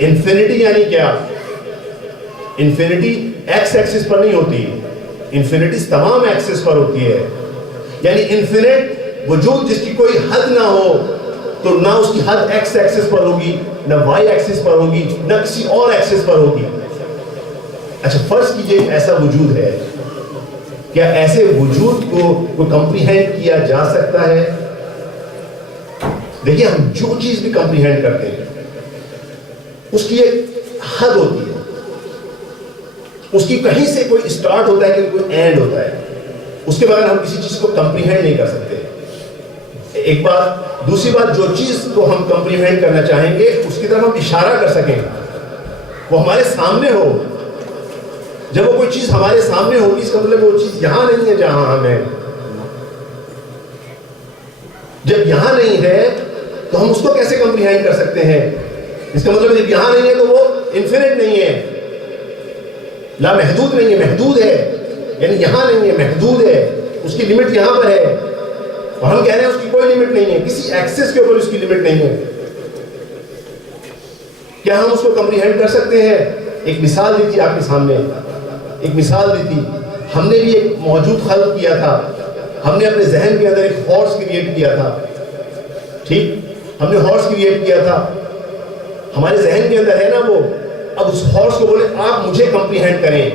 انفینٹی یعنی کیا؟ انفینٹی ایکس ایکسس پر نہیں ہوتی، انفینٹی تمام ایکسس پر ہوتی ہے. یعنی انفینٹ وجود جس کی کوئی حد نہ ہو تو نہ اس کی حد ایکس ایکسس پر ہوگی، نہ وائی ایکسس پر ہوگی، نہ کسی اور ایکسس پر ہوگی. اچھا فرض کیجئے ایسا وجود ہے، کیا ایسے وجود کو کمپریہینڈ کیا جا سکتا ہے؟ دیکھیے ہم جو چیز بھی کمپریہینڈ کرتے ہیں اس کی ایک حد ہوتی ہے، اس کی کہیں سے کوئی اسٹارٹ ہوتا ہے کہ کوئی اینڈ ہوتا ہے. اس کے بغیر ہم کسی چیز کو کمپریہینڈ نہیں کر سکتے. ایک بات. دوسری بات، جو چیز کو ہم کمپریہینڈ کرنا چاہیں گے اس کی طرف ہم اشارہ کر سکیں، وہ ہمارے سامنے ہو. جب وہ کوئی چیز ہمارے سامنے ہوگی اس کا مطلب وہ چیز یہاں نہیں ہے جہاں ہم ہیں. جب یہاں نہیں ہے تو ہم اس کو کیسے کمپریہینڈ کر سکتے ہیں؟ اس کا مطلب جب یہاں نہیں ہے تو وہ انفینٹ نہیں ہے، لا محدود نہیں ہے، محدود ہے. یعنی یہاں نہیں ہے، محدود ہے، اس کی لمٹ یہاں پر ہے. اور ہم کہہ رہے ہیں اس کی کوئی لمٹ نہیں ہے، کسی ایکسس کے اوپر اس کی لمٹ نہیں ہے. کیا ہم اس کو کمپریہینڈ کر سکتے ہیں؟ ایک مثال دی تھی آپ کے سامنے، ایک مثال دی تھی. ہم نے بھی ایک موجود خلق کیا تھا، ہم نے اپنے ذہن کے اندر ایک ہارس کریٹ کیا تھا. ٹھیک، ہم نے ہارس کریٹ کیا تھا، ہمارے ذہن کے اندر ہے نا وہ. اب اس ہارس کو بولے آپ مجھے کمپریہینڈ کریں.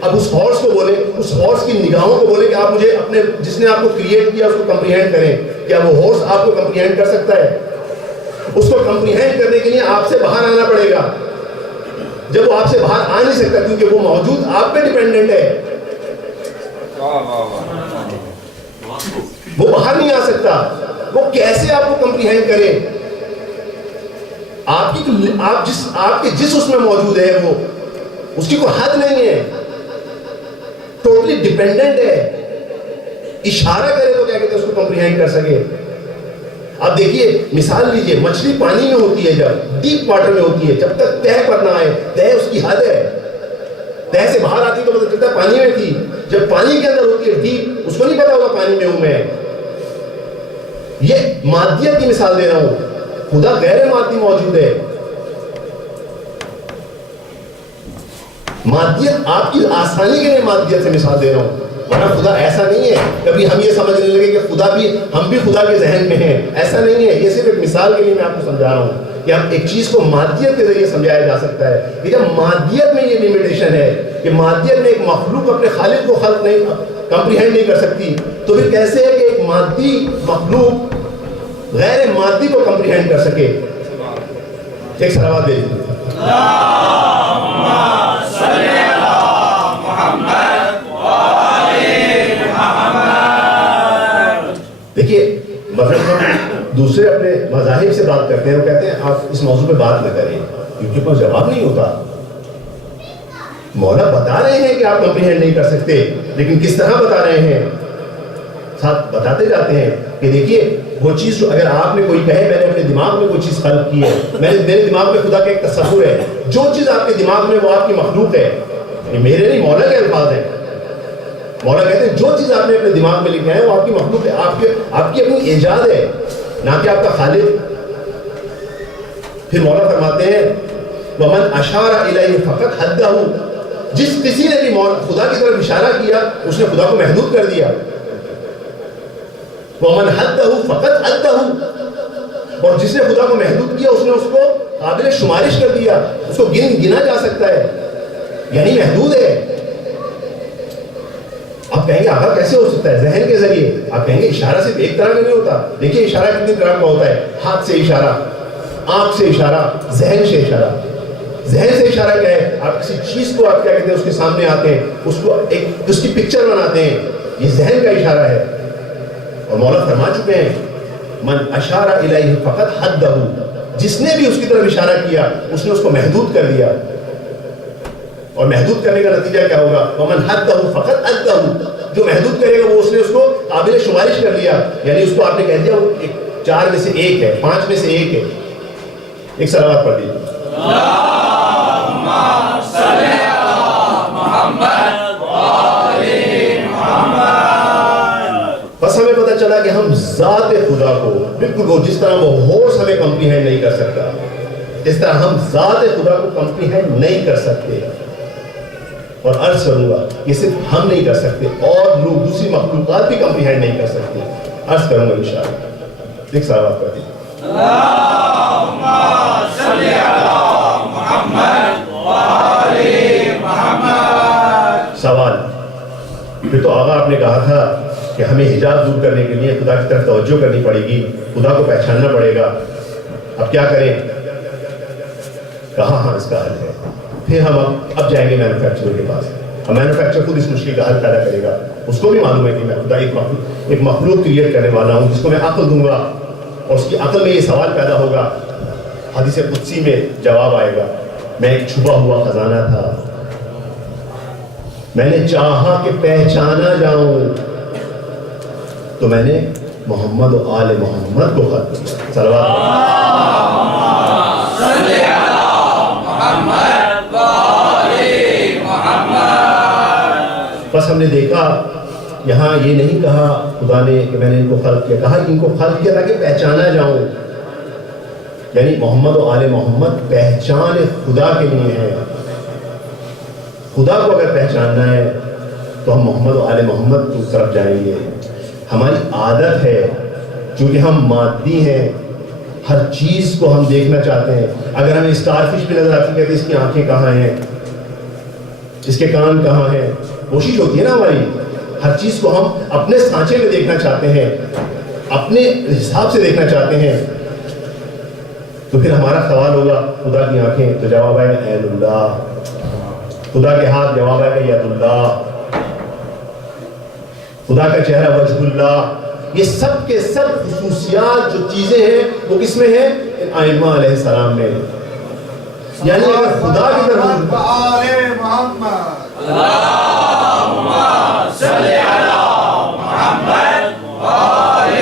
اب اس ہارس کو بولے، اس ہارس کی نگاہوں کو بولے کہ آپ مجھے اپنے جس نے آپ کو کریٹ کیا اس کو کمپریہینڈ کریں. کیا وہ ہارس آپ کو کمپریہینڈ کر سکتا ہے؟ اس کو کمپریہینڈ کرنے کے لیے آپ سے باہر آنا پڑے گا. جب وہ آپ سے باہر آ نہیں سکتا کیونکہ وہ موجود آپ پہ ڈیپینڈنٹ ہے، وہ باہر نہیں آ سکتا. وہ کیسے آپ کو کمپریہینڈ کرے؟ آپ کے جس اس میں موجود ہے وہ اس کی کوئی حد نہیں ہے، ٹوٹلی ڈیپینڈنٹ ہے. اشارہ کرے تو کیا کہتے ہیں اس کو کمپریہینڈ کر سکے. آپ دیکھیے مثال لیجئے، مچھلی پانی میں ہوتی ہے، جب ڈیپ واٹر میں ہوتی ہے، جب تک تہ پر نہ آئے، تہ اس کی حد ہے. تہ سے باہر آتی تو پتہ چلتا ہے پانی میں تھی. جب پانی کے اندر ہوتی ہے ڈیپ، اس کو نہیں پتا ہوگا پانی میں ہوں میں. یہ مادیت کی مثال دے رہا ہوں. خدا غیر مادی موجود ہے. مادیت آپ کی آسانی کے لیے مادیت سے مثال دے رہا ہوں، ورنہ خدا ایسا نہیں ہے. کبھی ہم یہ سمجھنے لگے کہ خدا بھی، ہم بھی خدا کے ذہن میں ہیں. ایسا نہیں ہے. یہ صرف ایک مثال کے لیے میں آپ کو سمجھا رہا ہوں کہ ہم ایک چیز کو مادیت کے ذریعے سمجھایا جا سکتا ہے. لیکن مادیت میں یہ لمیٹیشن ہے کہ مادیت میں ایک مخلوق اپنے خالق کو خلق نہیں کمپریہینڈ نہیں کر سکتی، تو پھر کیسے ہے کہ ایک مادی مخلوق غیر مادی کو کمپریہینڈ کر سکے؟ ایک صلوات دے دیجیے. دیکھیے مثلا ہم دوسرے اپنے مذاہب سے بات کرتے ہیں، وہ کہتے ہیں آپ اس موضوع پہ بات نہ کریں کیونکہ کوئی جواب نہیں ہوتا. مولا بتا رہے ہیں کہ آپ کمپریہینڈ نہیں کر سکتے، لیکن کس طرح بتا رہے ہیں؟ ساتھ بتاتے جاتے ہیں کہ دیکھیے وہ چیز جو اگر آپ نے کوئی کہے میں نے اپنے دماغ میں کوئی چیز خلق کی ہے، میرے دماغ میں خدا کا ایک تصور ہے، جو چیز آپ کے دماغ میں وہ آپ کی مخلوق ہے. یہ میرے نہیں، مولا کے الفاظ ہیں. مولا کہتے ہیں جو چیز آپ نے اپنے دماغ میں لکھا ہے وہ آپ کی مخلوق ہے، آپ کی اپنی ایجاد ہے، نہ کہ آپ کا خالق. پھر مولا فرماتے ہیں وَمَنْ أَشَارَ إِلَيْهِ فَقَدْ حَدَّهُ، جس کسی نے بھی خدا کی طرف اشارہ کیا اس نے خدا کو محدود کر دیا. وَمَنْ حَدَّهُ فَقَدْ أَدَّهُ، اور جس نے خدا کو محدود کیا اس نے اس کو قابل شمارش کر دیا، اس کو گنا جا سکتا ہے، یعنی محدود ہے. آپ کہیں گے آقا کیسے ہو سکتا ہے؟ ذہن کے ذریعے. آپ کہیں گے اشارہ صرف ایک طرح کا نہیں ہوتا. دیکھیے اشارہ کتنی طرح کا ہوتا ہے. ہاتھ سے اشارہ، آنکھ سے اشارہ، ذہن سے اشارہ. ذہن سے اشارہ کیا ہے؟ آپ کسی چیز کو آپ کیا کہتے ہیں اس کے سامنے آتے ہیں، اس کو ایک اس کی پکچر بناتے ہیں، یہ ذہن کا اشارہ ہے. اور مولا فرما چکے ہیں من اشارہ الیہ فقط حدہ، جس نے بھی اس کی طرف اشارہ کیا اس نے اس کو محدود کر دیا. اور محدود کرنے کا نتیجہ کیا ہوگا؟ ومن حدہ فقط ادہ، جو محدود کرے گا وہ اس نے اس کو قابل شمارش کر لیا، یعنی اس کو آپ نے کہہ دیا وہ 4 میں سے 1 ہے، 5 میں سے 1 ہے۔ ایک صلوات پڑھ دیجیے۔ اللہم صلی علی محمد وآل محمد۔ بس ہمیں پتہ چلا کہ ہم ذات خدا کو بالکل وہ جس طرح وہ ہورس ہمیں کمپریہینڈ نہیں کر سکتا، جس طرح ہم ذات خدا کو کمپریہینڈ نہیں کر سکتے، اور عرض کروں گا یہ صرف ہم نہیں کر سکتے، اور لوگ دوسری مخلوقات بھی کمپریہینڈ نہیں کر سکتے۔ عرض کروں گا انشاءاللہ۔ ایک صلوات پڑھ دیجیے۔ اللہم صلی علی محمد وآل محمد۔ سوال پھر تو آغا آپ نے کہا تھا کہ ہمیں حجاب دور کرنے کے لیے خدا کی طرف توجہ کرنی پڑے گی، خدا کو پہچاننا پڑے گا، اب کیا کریں؟ کہا ہاں اس کا حل ہے۔ پھر ہم اب جائیں گے مینوفیکچرر کے پاس، اب مینوفیکچرر خود اس مشکل کا حل پیدا کرے گا، اس کو بھی معلوم ہے کہ میں خدا ایک مخلوق کریٹ کرنے والا ہوں جس کو میں عقل دوں گا، اور اس کی عقل میں یہ سوال پیدا ہوگا، حدیث قدسی میں جواب آئے گا، میں ایک چھپا ہوا خزانہ تھا، میں نے چاہا کہ پہچانا جاؤں تو میں نے محمد و آل محمد کو خلق کیا۔ صلوات صلی علی محمد وآل محمد۔ بس ہم نے دیکھا یہاں یہ نہیں کہا خدا نے کہ میں نے ان کو خلق کیا، کہا کہ ان کو خلق کیا تاکہ پہچانا جاؤں، یعنی محمد و آل محمد پہچان خدا کے لیے ہے۔ خدا کو اگر پہچاننا ہے تو ہم محمد و آل محمد کی طرف جائیں گے۔ ہماری عادت ہے چونکہ ہم مادی ہیں، ہر چیز کو ہم دیکھنا چاہتے ہیں، اگر ہمیں اسٹار فش بھی نظر آتی ہے کہ اس کی آنکھیں کہاں ہیں، اس کے کان کہاں ہیں، کوشش ہوتی ہے نا ہماری، ہر چیز کو ہم اپنے سانچے میں دیکھنا چاہتے ہیں، اپنے حساب سے دیکھنا چاہتے ہیں، تو پھر ہمارا سوال ہوگا خدا کی آنکھیں، تو جواب آئے گا عین اللہ، خدا کے ہاتھ، جواب آئے گا ید اللہ، خدا کا چہرہ وجہ اللہ۔ یہ سب کے سب خصوصیات جو چیزیں ہیں وہ کس میں ہیں؟ ائمہ علیہ السلام میں۔ یعنی اگر خدا کی طرف اللہم صلی علی محمد وآل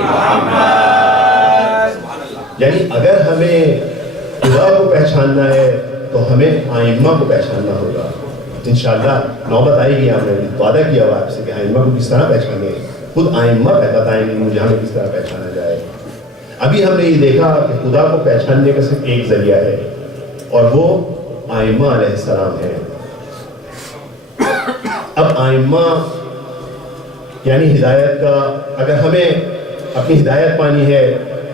محمد۔ یعنی اگر ہمیں خدا کو پہچاننا ہے تو ہمیں ائمہ کو پہچاننا ہوگا۔ انشاءاللہ نوبت آئے گی، ہم نے وعدہ کیا ہوا آپ سے کہ ائمہ کو کس طرح پہچانے، خود ائمہ بتائیں گے مجھے ہمیں کس طرح پہچانا جائے۔ ابھی ہم نے یہ دیکھا کہ خدا کو پہچاننے کا صرف ایک ذریعہ ہے اور وہ ائمہ علیہ السلام ہے۔ اب ائمہ یعنی ہدایت کا، اگر ہمیں اپنی ہدایت پانی ہے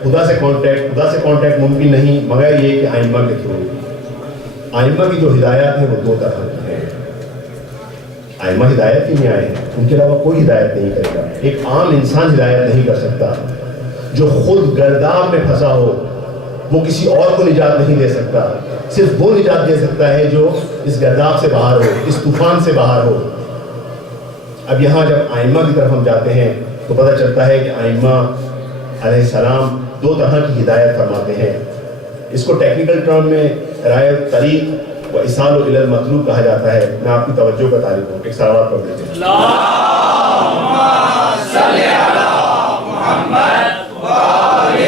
خدا سے کانٹیکٹ ممکن نہیں مگر یہ کہ ائمہ کے تھرو۔ ائمہ کی جو ہدایات ہیں وہ 2 طرح کی ہیں۔ ائمہ ہدایت ہی نہیں آئے ہیں، ان کے علاوہ کوئی ہدایت نہیں کرے گا۔ ایک عام انسان ہدایت نہیں کر سکتا، جو خود گرداب میں پھنسا ہو وہ کسی اور کو نجات نہیں دے سکتا، صرف وہ نجات دے سکتا ہے جو اس گرداب سے باہر ہو، اس طوفان سے باہر ہو۔ اب یہاں جب ائمہ کی طرف ہم جاتے ہیں تو پتہ چلتا ہے کہ ائمہ علیہ السلام 2 طرح کی ہدایت فرماتے ہیں۔ اس کو ٹیکنیکل ٹرم میں رائے طریق و اصال الی المطلوب کہا جاتا ہے۔ میں آپ کی توجہ کا طالب ہوں، ایک صلوات پڑھ لیجیے۔ اللہم صلی علی محمد وآل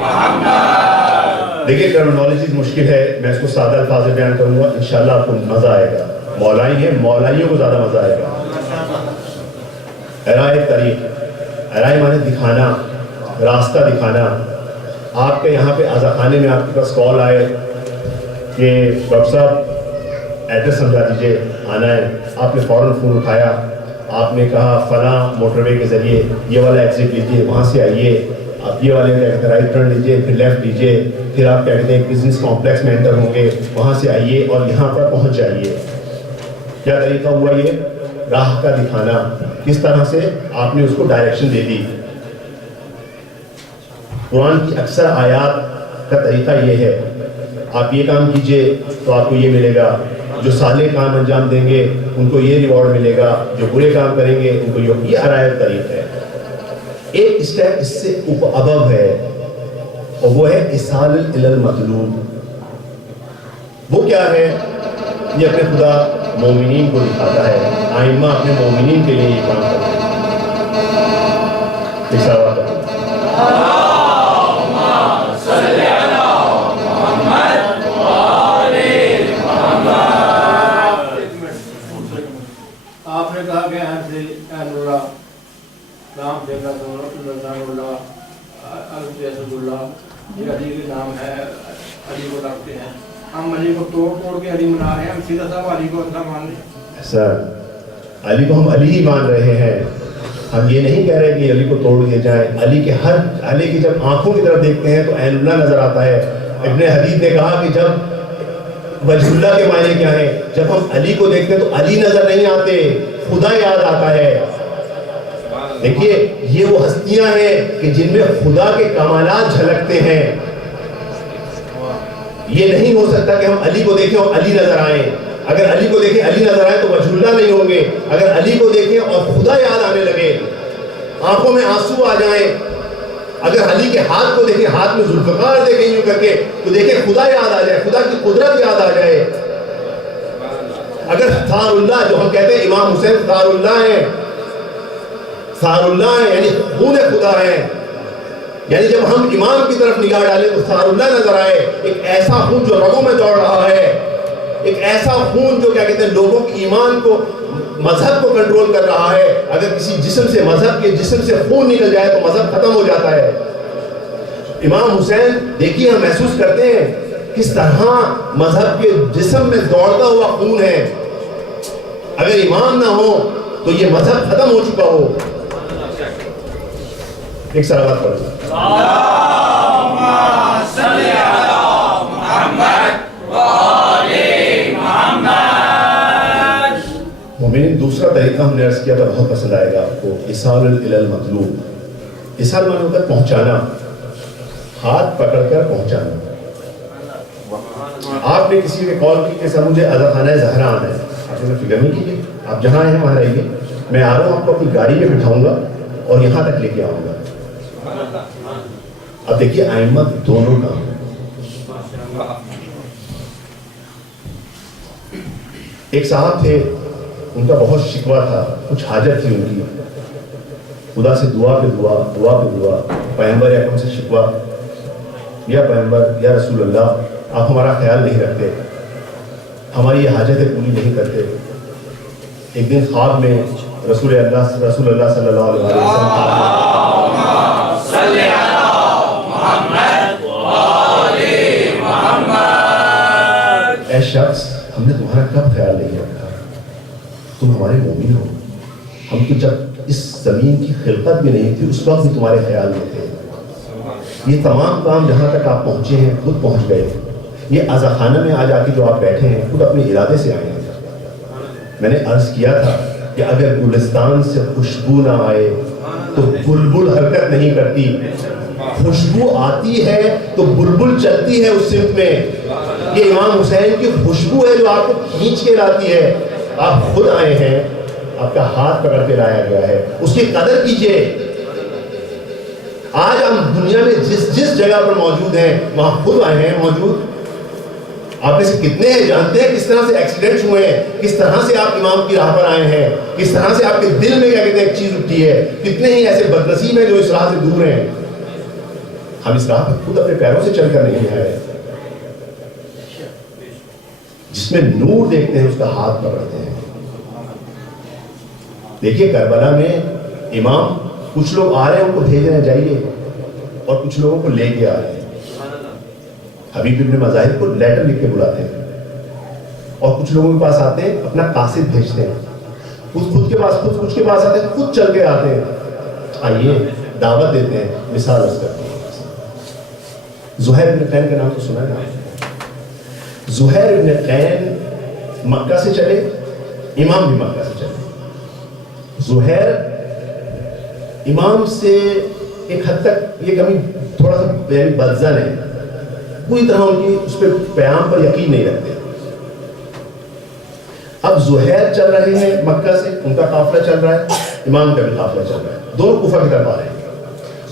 محمد۔ دیکھیے ٹرمنالوجی مشکل ہے، میں اس کو سادہ الفاظ میں بیان کروں گا، انشاءاللہ آپ کو مزہ آئے گا۔ مولائی ہیں، مولائیوں کو زیادہ مزہ آئے گا۔ رائے طریق، رائے مانے دکھانا، راستہ دکھانا۔ آپ کے یہاں پہ عزا خانے میں آپ کے پاس کال آئے کہ ڈاکٹر صاحب ایڈریس سمجھا دیجیے، آنا ہے، آپ نے فوراً فون اٹھایا، آپ نے کہا فلاں موٹر وے کے ذریعے یہ والا ایگزٹ لیجیے، وہاں سے آئیے، آپ یہ والے رائٹ ٹرن لیجیے، پھر لیفٹ لیجیے، پھر آپ کیا کہتے ہیں بزنس کمپلیکس میں انٹر ہوں گے، وہاں سے آئیے اور یہاں پر پہنچ جائیے۔ کیا طریقہ ہوا یہ؟ راہ کا دکھانا، کس طرح سے آپ نے اس کو ڈائریکشن دے دی۔ قرآن کی اکثر آیات کا طریقہ یہ ہے، آپ یہ کام کیجئے تو آپ کو یہ ملے گا، جو صالح کام انجام دیں گے ان کو یہ ریوارڈ ملے گا، جو برے کام کریں گے ان کو یہ ارائب طریق ہے۔ ایک اسٹیپ اس سے ابو ہے اور وہ ہے اصال الی المطلوب۔ وہ کیا ہے؟ یہ اپنے خدا مومنین کو دکھاتا ہے. آئمہ اپنے مومنین کے لیے یہ کام کرتے ہیں. آپ نے کہا کہ اللہ نام دیکھا اللہ اسد اللہ یہ علی کے نام ہے, علی کو رکھتے ہیں. ہم علی کو توڑ کے علی منا رہے ہیں, ہم سیدھا صاحب علی کو اللہ مان رہے ہیں. سر علی کو ہم علی ہی مان رہے ہیں, ہم یہ نہیں کہہ رہے کہ علی کو توڑ دیا جائے. علی کی جب آنکھوں کی طرف دیکھتے ہیں تو عین اللہ نظر آتا ہے. ابن حدید نے کہا کہ جب وجہ اللہ کے معنی کیا ہے, جب ہم علی کو دیکھتے ہیں تو علی نظر نہیں آتے, خدا یاد آتا ہے. دیکھیے یہ وہ ہستیاں ہیں کہ جن میں خدا کے کمالات جھلکتے ہیں. یہ نہیں ہو سکتا کہ ہم علی کو دیکھیں اور علی نظر آئیں. اگر علی کو دیکھیں علی نظر آئے تو وجہ اللہ نہیں ہوں گے. اگر علی کو دیکھیں اور خدا یاد آنے لگے, آنکھوں میں آنسو آ جائیں, اگر علی کے ہاتھ کو دیکھیں, ہاتھ میں ذوالفقار دیکھیں یوں کر کے, تو دیکھیں خدا یاد آ جائے, خدا کی قدرت یاد آ جائے. اگر ثار اللہ, جو ہم کہتے ہیں امام حسین ثار اللہ ہیں, ثار اللہ ہیں یعنی خون خدا ہیں, یعنی جب ہم امام کی طرف نگاہ ڈالیں تو ثار اللہ نظر آئے, ایک ایسا خون جو رگوں میں دوڑ رہا ہے, ایک ایسا خون جو کیا کہتے ہیں لوگوں کے ایمان کو, مذہب کو کنٹرول کر رہا ہے. اگر کسی جسم سے, مذہب کے جسم سے خون نکل جائے تو مذہب ختم ہو جاتا ہے. امام حسین دیکھیے ہم محسوس کرتے ہیں کس طرح مذہب کے جسم میں دوڑتا ہوا خون ہے. اگر امام نہ ہو تو یہ مذہب ختم ہو چکا ہو. ایک صلوات پڑھو. اللہم صلی علی محمد و آل محمد. مومنین دوسرا طریقہ ہم نے عرض کیا تھا, بہت پسند آئے گا آپ کو, ایصال الی المطلوب. ایصال معنی ہوتا ہے پہنچانا, ہاتھ پکڑ کر پہنچانا. آپ نے کسی کے کال کی کہ سر مجھے عزاخانہ زہرا آنا ہے, آپ نے فکر نہیں کیجیے, آپ جہاں آئے ہیں وہاں رہیے, میں آ رہا ہوں, آپ کو اپنی گاڑی میں بٹھاؤں گا اور یہاں تک لے کے آؤں گا. اب دیکھیے ائمہ دونوں کام ہیں. ایک صاحب تھے, ان کا بہت شکوہ تھا, کچھ حاجت تھی ان کی, خدا سے دعا پہ دعا, دعا پہ دعا. پیغمبر اکرم سے شکوہ, یا پیغمبر, یا رسول اللہ, آپ ہمارا خیال نہیں رکھتے, ہماری یہ حاجتیں پوری نہیں کرتے. ایک دن خواب میں رسول اللہ صلی اللہ علیہ وسلم صلی علی محمد و آل محمد. اے شخص, ہم نے تمہارا کب خیال نہیں رکھا, تم ہمارے مومن ہو, ہم تو جب اس زمین کی خلقت بھی نہیں تھی اس وقت بھی تمہارے خیال میں تھے. یہ تمام کام جہاں تک آپ پہنچے ہیں خود پہنچ گئے. یہ عزاخانہ میں آج آ کے جو آپ بیٹھے ہیں خود اپنے ارادے سے آئے ہیں. میں نے عرض کیا تھا کہ اگر گلستان سے خوشبو نہ آئے تو بلبل حرکت نہیں کرتی, خوشبو آتی ہے تو بلبل چلتی ہے اس سمت میں. یہ امام حسین کی خوشبو ہے جو آپ کو کھینچ کے لاتی ہے. آپ خود آئے ہیں, آپ کا ہاتھ پکڑ کے لایا گیا ہے, اس کی قدر کیجئے. آج ہم دنیا میں جس جگہ پر موجود ہیں وہاں خود آئے ہیں موجود. آپ میں سے کتنے ہیں جانتے ہیں کس طرح سے ایکسیڈنٹس ہوئے ہیں, کس طرح سے آپ امام کی راہ پر آئے ہیں, کس طرح سے آپ کے دل میں کیا کہتے ہیں ایک چیز اٹھی ہے. کتنے ہی ایسے بدنصیب ہیں جو اس راہ سے دور ہیں. ہم اس راہ پر خود اپنے پیروں سے چل کر نہیں آئے. جس میں نور دیکھتے ہیں اس کا ہاتھ پکڑتے ہیں. دیکھیے کربلا میں امام, کچھ لوگ آ رہے ہیں ان کو بھیج رہے ہیں جائیے, اور کچھ لوگوں کو لے کے آ رہے ہیں. حبیب ابن مظاہر کو لیٹر لکھ کے بلاتے ہیں, اور کچھ لوگوں کے پاس آتے ہیں اپنا قاصد بھیجتے ہیں, خود کے پاس, خود کچھ کے پاس آتے ہیں, خود چل کے آتے ہیں, آئیے دعوت دیتے ہیں. مثال اس کرتے ہیں, زہیر ابن قین کا نام تو سنا ہے نا. زہیر ابن قین مکہ سے چلے, امام بھی مکہ سے چلے. زہیر امام سے ایک حد تک یہ کمی تھوڑا سا بدزن ہے, پوری طرح ان کی اس پہ پیام پر یقین نہیں رکھتے. اب زہیر چل رہے ہیں مکہ سے, ان کا قافلہ چل رہا ہے, امام کا بھی قافلہ چل رہا ہے, دونوں کوفہ کی طرف آ رہے ہیں.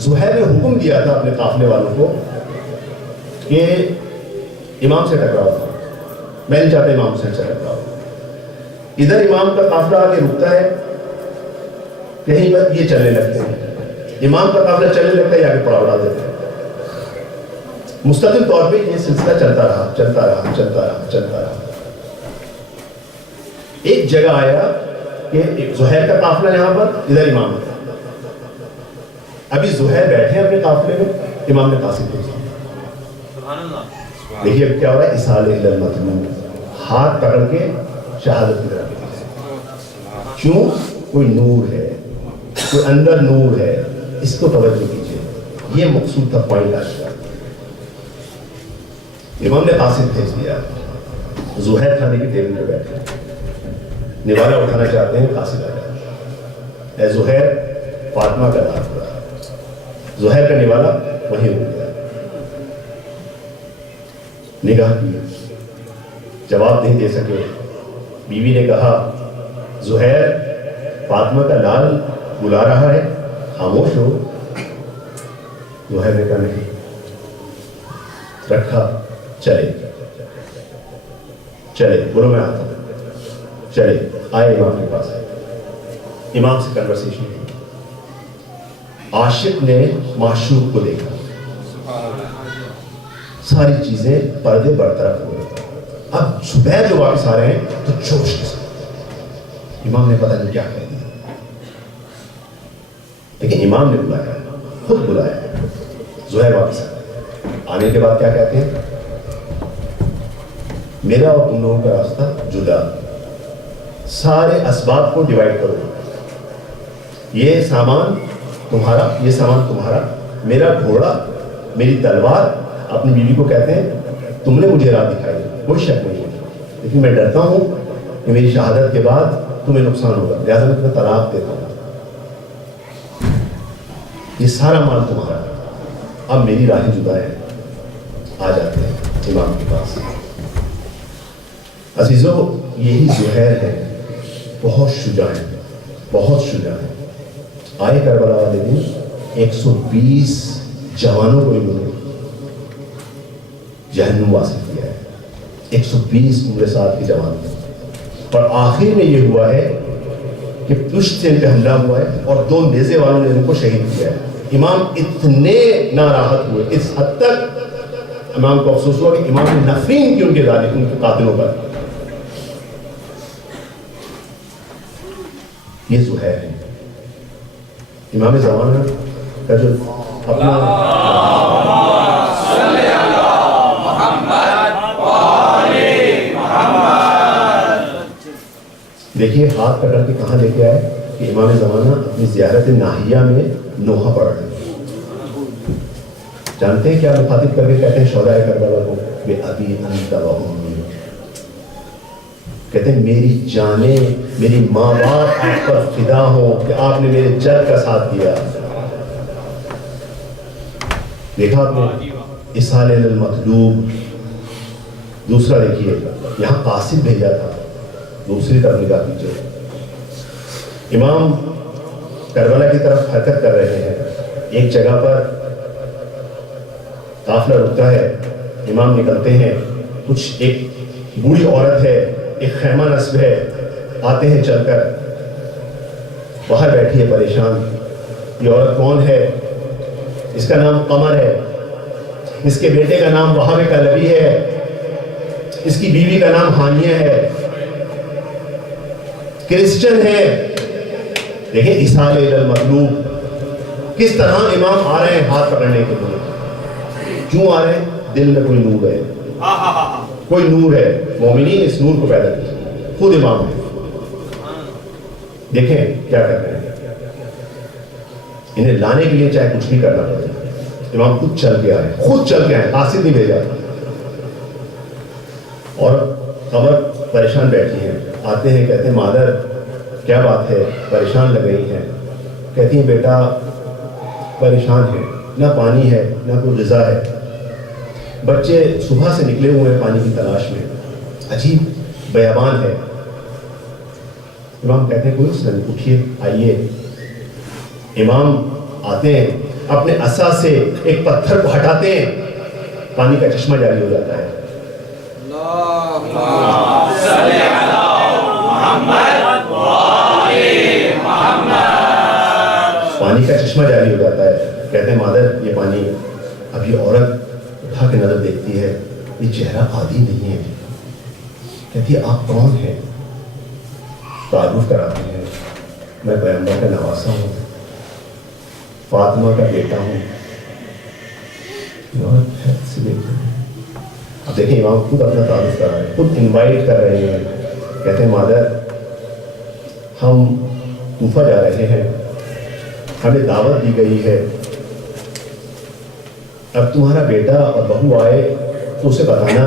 زہیر نے حکم دیا تھا اپنے قافلے والوں کو کہ امام سے ٹکراؤ, میں نہیں چاہتا امام حسین سے ٹکراؤ. ادھر امام کا قافلہ آگے رکتا ہے، کہیں پر یہ چلنے لگتے ہیں، امام کا قافلہ چلنے لگتا ہے، آگے پڑاؤ ڈال دیتے ہیں۔ مستقل طور پہ یہ سلسلہ چلتا رہا۔ ایک جگہ آیا کہ زہیر کا قافلہ یہاں پر، ادھر امام ہے، ابھی زہیر بیٹھے اپنے قافلے میں، امام نے قاصد بھیجا۔ دیکھیے اب کیا ہو رہا ہے، اصالہ الی المطلوب، ہاتھ پکڑ کے شہادت کی طرف۔ کیوں؟ کوئی نور ہے، کوئی اندر نور ہے، اس کو توجہ کیجیے، یہ مقصود تھا، پوائنٹ آج کا۔ امام نے قاصد بھیج دیا، زہیر کھانے کی ٹیبل پہ بیٹھے، نوالہ اٹھانا چاہتے ہیں، قاصد آ جاتا ہے، اے زہیر، فاطمہ کا نام پڑا، زہیر کا نوالہ وہیں رک گیا، نگاہ کی، جواب نہیں دے سکے۔ بیوی نے کہا، زہیر، فاطمہ کا لال بلا رہا ہے، خاموش ہو۔ زہیر نے کہا نہیں، رکھا، چلے بولو میں آتا ہوں، چلے آئے امام کے پاس، امام سے کنورسیشن کی، عاشق نے معشوق کو دیکھا، ساری چیزیں پردے برطرف ہوئے۔ اب زبیر جو واپس آ رہے ہیں تو جوش کے ساتھ، امام نے پتہ نہیں کیا کہہ دیا، لیکن امام نے بلایا، خود بلایا، زہیر واپس آنے کے بعد کیا کہتے ہیں، میرا اور تم لوگوں کا راستہ جدا، سارے اسباب کو ڈیوائڈ کرو، یہ سامان تمہارا، میرا گھوڑا، میری تلوار۔ اپنی بیوی کو کہتے ہیں، تم نے مجھے راہ دکھائی، کوئی شک نہیں ہے، لیکن میں ڈرتا ہوں کہ میری شہادت کے بعد تمہیں نقصان ہوگا، لہٰذا میں تمہیں طلاق دیتا ہوں، یہ سارا مال تمہارا، اب میری راہیں جدا ہے۔ آ جاتے ہیں امام کے پاس، عزیزو یہی زہیر ہے، بہت شجاع ہے۔ آئے کربلا والے دن 120 جوانوں کو انہوں نے جہنم واصل کیا ہے، 120 عمر ساتھ کے جوان، اور آخر میں یہ ہوا ہے کہ پشت سے ان پہ حملہ ہوا ہے اور 2 نیزے والوں نے ان کو شہید کیا ہے۔ امام اتنے ناراحت ہوئے، اس حد تک امام کو افسوس ہوا کہ امام نے نفرین کی ان کے قاتلوں پر۔ یہ زہیر ہے، امام زمانہ کا جو اپنا دیکھیے ہاتھ پکڑ کے کہاں لے کے آئے کہ امام زمانہ اپنی زیارت ناحیہ میں نوحہ پڑھ رہے ہیں۔ جانتے ہیں کیا مخاطب کر کے کہتے ہیں شہدائے کربلا کو، بے ابی انت و امی، کہتے ہیں میری جانیں، میری ماں باپ آپ پر فدا ہوں کہ آپ نے میرے جد کا ساتھ دیا۔ دیکھا آپ نے اصالہ المطلوب۔ دوسرا دیکھیے، یہاں قاصد بھیجا تھا، دوسری طرف نگاہ کیجیے، امام کربلا کی طرف حرکت کر رہے ہیں، ایک جگہ پر قافلہ رکتا ہے، امام نکلتے ہیں، کچھ ایک بوڑھی عورت ہے، ایک خیمہ نصب ہے، آتے ہیں چل کر، باہر بیٹھی ہے پریشان۔ یہ عورت کون ہے؟ اس کا نام قمر ہے، اس کے بیٹے کا نام وہاب کلبی ہے، اس کی بیوی کا نام ہانیہ ہے، کرسچن ہے۔ دیکھیں اصالہ الی المطلوب، کس طرح امام آ رہے ہیں ہاتھ پکڑنے کے لیے۔ کیوں آ رہے ہیں؟ دل میں کوئی نور ہے، کوئی نور ہے، مومنین اس نور کو پیدا کیا، خود امام ہے۔ دیکھیں کیا کر رہے ہیں، انہیں لانے کے لیے چاہے کچھ بھی کرنا پڑے، امام خود چل کے آئے، قاصد نہیں بھیجا۔ اور قمر پریشان بیٹھی ہیں، آتے ہیں، کہتے ہیں مادر کیا بات ہے، پریشان لگ رہی ہیں۔ کہتی ہیں بیٹا پریشان ہے، نہ پانی ہے نہ کوئی غذا ہے، بچے صبح سے نکلے ہوئے ہیں پانی کی تلاش میں، عجیب بیابان ہے۔ امام کہتے ہیں کوئی مسئلہ نہیں، اٹھیے آئیے۔ امام آتے ہیں، اپنے عصا سے ایک پتھر کو ہٹاتے ہیں، پانی کا چشمہ جاری ہو جاتا ہے۔ اللہم صلی علی پانی کا چشمہ جاری ہو جاتا ہے. کہتے ہیں مادر یہ پانی. اب یہ عورت اٹھا کے نظر دیکھتی ہے, یہ چہرہ عادی نہیں ہے. کہتی ہے آپ کون ہیں؟ تعارف کراتے ہیں, میں پیغمبر کا نواسا ہوں, فاطمہ کا بیٹا ہوں. اب دیکھیں امام خود اپنا تعارف کر رہے ہیں, خود انوائٹ کر رہے ہیں. کہتے ہیں مادر ہم کوفہ جا رہے ہیں, ہمیں دعوت دی گئی ہے, اب تمہارا بیٹا اور بہو آئے تو اسے بتانا,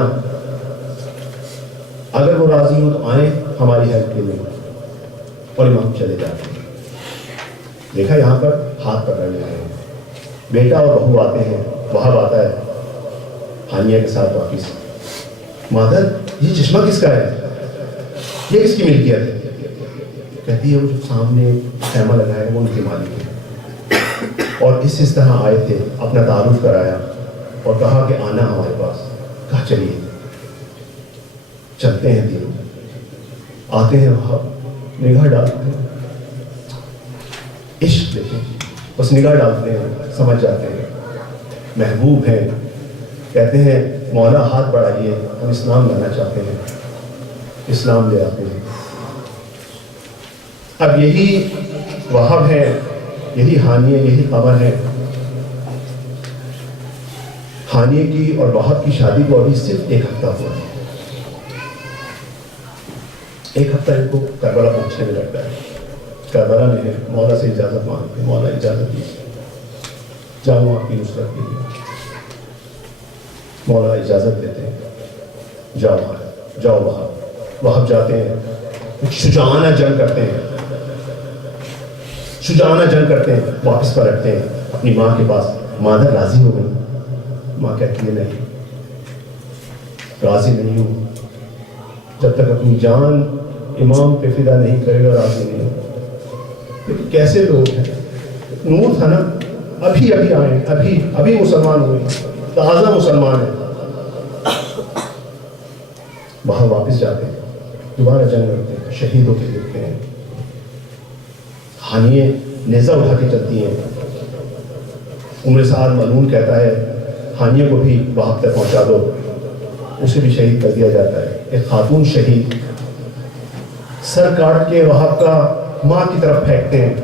اگر وہ راضی ہو تو آئیں ہماری ہیلپ کے لیے. اور امام چلے جاتے ہیں. دیکھا یہاں پر ہاتھ پکڑ لے رہے ہیں. بیٹا اور بہو آتے ہیں, وہاں آتا ہے ہانیہ کے ساتھ واپس. مادر یہ چشمہ کس کا ہے؟ یہ کس کی ملکیت ہے؟ کہتی ہے وہ جو سامنے خیمہ لگا ہے وہ ان کے مالک ہے. اور اس طرح آئے تھے, اپنا تعارف کرایا اور کہا کہ آنا ہمارے پاس. کہا چلیے چلتے ہیں. تینوں آتے ہیں, وہاں نگاہ ڈالتے ہیں. عشق دیکھیں, بس نگاہ ڈالتے ہیں, سمجھ جاتے ہیں محبوب ہیں. کہتے ہیں مولا ہاتھ بڑھائیے, ہم اسلام لانا چاہتے ہیں. اسلام لے آتے ہیں. اب یہی وہب ہے, یہی ہانیہ, یہی قمر ہے. ہانیہ کی اور وہب کی شادی کو ابھی صرف 1 ہفتہ ہوا ہے. 1 ہفتہ ان کو کربلا پہنچنے میں لگتا ہے. کربلا میں مولا سے اجازت مانگتے, مولا اجازت دی, جاؤں آپ کی نصرت کے لیے. مولا اجازت دیتے ہیں, جاؤ جاؤ. وہاں جاتے ہیں, شجاعانہ جنگ کرتے ہیں, شجاعانہ جنگ کرتے ہیں, واپس پلٹتے ہیں اپنی ماں کے پاس. مادر راضی ہو گئی. ماں کہتی ہے نہیں, راضی نہیں ہوں. جب تک اپنی جان امام پہ فدا نہیں کرے گا راضی نہیں ہوں. لیکن کیسے لوگ ہیں, نور تھا نا, ابھی آئے, ابھی مسلمان ہوئے, تازہ مسلمان ہیں. وہاں واپس جاتے ہیں, دوبارہ جنگ کرتے ہیں, شہیدوں کے دیکھتے ہیں. ہانیہ نیزہ اٹھا کے چلتی ہیں. عمر سعد ملعون کہتا ہے ہانیہ کو بھی وہاں تک پہنچا دو, اسے بھی شہید کر دیا جاتا ہے. ایک خاتون شہید, سر کاٹ کے وہاں کا ماں کی طرف پھینکتے ہیں.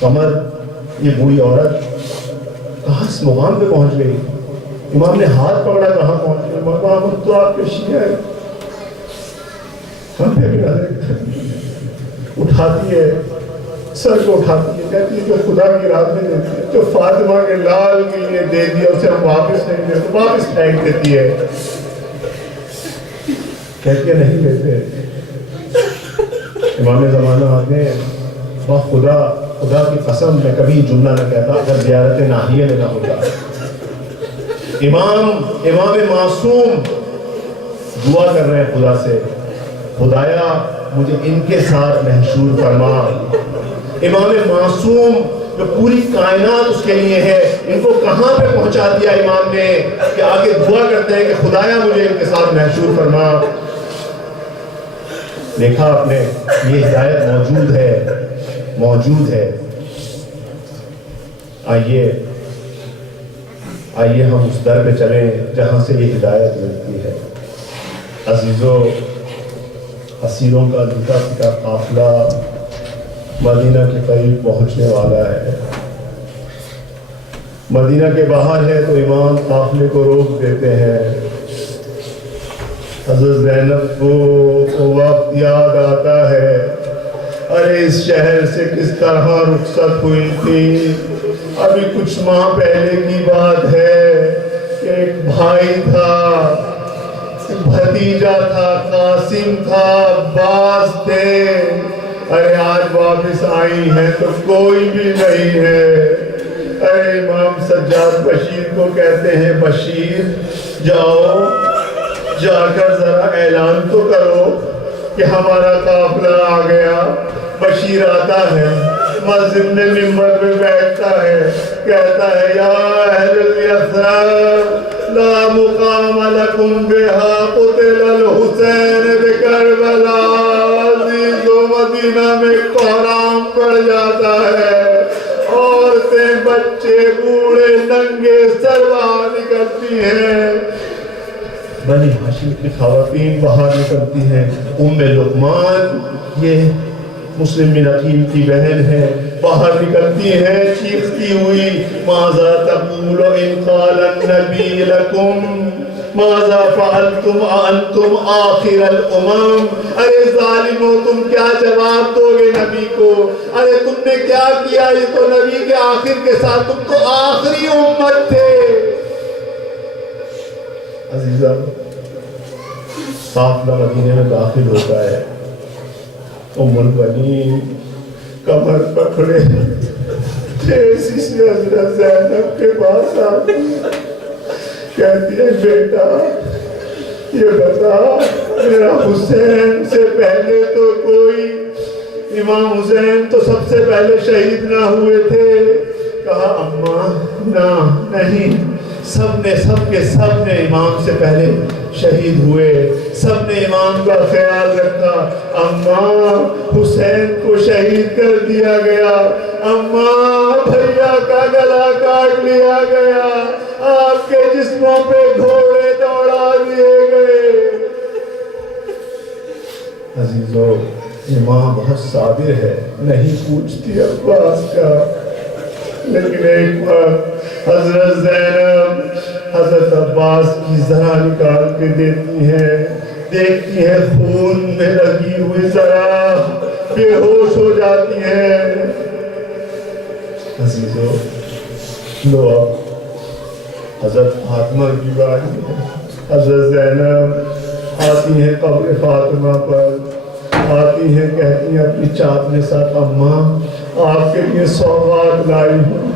قمر یہ بوڑھی عورت کہاں اس مقام پہ پہنچ گئی. امام نے ہاتھ پکڑا, کہاں پہنچ گئے. مقام تو آپ کے شیعہ ہے. ہم اٹھاتی ہے, سر کو اٹھاتی ہے, کہتی ہے جو خدا کی راہ میں دیتی ہے, جو فاطمہ کے لال کے لیے دے دیا اسے ہم واپس نہیں دیتے, واپس پھینک دیتی ہے. کہتی ہے نہیں دیتے. امام زمانہ آتے ہیں, خدا کی قسم میں کبھی جملہ نہ کہتا اگر زیارت ناحیہ میں نہ ہوتا. امام معصوم دعا کر رہے ہیں خدا سے, خدایا مجھے ان کے ساتھ محشور فرما. امام معصوم جو پوری کائنات اس کے لیے ہے, ان کو کہاں پہ پہنچا دیا امام نے کہ آگے دعا کرتے ہیں کہ خدایا مجھے ان کے ساتھ محشور فرما. دیکھا آپ نے, یہ ہدایت موجود ہے. آئیے ہم اس در پہ چلیں جہاں سے یہ ہدایت ملتی ہے. عزیزو, اسیروں کا لٹا پٹا قافلہ مدینہ کے قریب پہنچنے والا ہے. مدینہ کے باہر ہے تو امام قافلے کو روک دیتے ہیں. حضرت زینب کو وقت یاد آتا ہے, ارے اس شہر سے کس طرح رخصت ہوئی تھی. ابھی کچھ ماہ پہلے کی بات ہے کہ ایک بھائی تھا, بھتیجا تھا, قاسم تھا, عباس تھے. ارے آج واپس آئی ہیں تو کوئی بھی نہیں ہے. ارے امام سجاد بشیر کو کہتے ہیں بشیر جاؤ, جا کر ذرا اعلان تو کرو کہ ہمارا قافلہ آ گیا. بشیر آتا ہے, مسجد میں منبر پہ بیٹھتا ہے, کہتا ہے یا اہل الیثرب لا مقام لکم بہا قتل الحسین بکربلا. ہوئے ننگے سر باہر نکلتی ہیں. بنی ہاشم کی خواتین باہر نکلتی ہیں. ام لقمان یہ مسلم بن عقیل کی بہن ہے, باہر نکلتی ہیں چیختی ہوئی, ماذا تقول ان قال النبی لکم ماذا فعلتم انتم آخر الامم. ارے ظالموں, تم کیا جواب دو گے نبی کو؟ ارے تم نے کیا کیا؟ یہ تو نبی کے آخر کے ساتھ, تم تو آخری امت تھے. عزیزہ, قافلہ مدینے میں داخل ہوتا ہے. ام البنین کمر پکڑے تیزی سے حضرت زینب کے پاس آتی, کہتی ہے بیٹا یہ بتا, میرا حسین سے پہلے تو کوئی, امام حسین تو سب سے پہلے شہید نہ ہوئے تھے. کہا اماں نہیں, سب نے امام سے پہلے شہید ہوئے, سب نے امام کا خیال رکھا. اماں حسین کو شہید کر دیا گیا, اماں بھیا کا گلا کاٹ لیا گیا, آپ کے جسموں پہ گھوڑے دوڑا دیے گئے. عزیزو, یہ ماں بہت صابر ہے, نہیں پوچھتی عباس کا. لیکن ایک بار حضرت زینب حضرت عباس کی ذرا نکال کے دیتی ہیں, دیکھتی ہیں خون میں لگی ہوئی ذرا, بے ہوش ہو جاتی ہیں. عزیزو, لو اب حضرت فاطمہ کی باری ہے. حضرت زینب آتی ہیں قبر فاطمہ پر, آتی ہیں, کہتی ہیں اپنی چاپنے ساتھ, اماں آپ کے لیے سوغات لائی ہوں.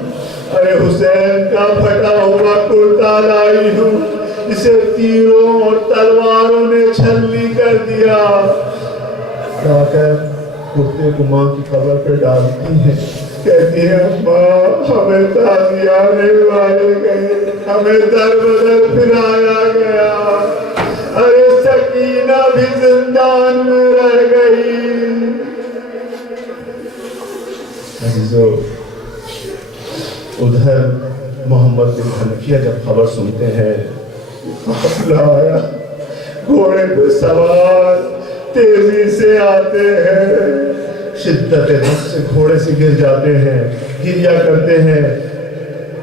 ارے حسین کا پھٹا ہوا کرتا لائی ہوں, اسے تیروں اور تلواروں نے چھلنی کر دیا. کیا کر کرتے کو ماں کی قبر پہ ڈالتی ہیں, کہتی ہے اماں ہمیں تازیانے والے گئے, ہمیں در بدر پھرایا گیا. ارے سکینہ بھی زندان میں رہ گئی. عزیزو, ادھر محمد بن حنفیہ جب خبر سنتے ہیں, قافلہ آیا, گھوڑے پہ سوار تیزی سے آتے ہیں, شدت غم سے گھوڑے سے گر جاتے ہیں, گریا کرتے ہیں.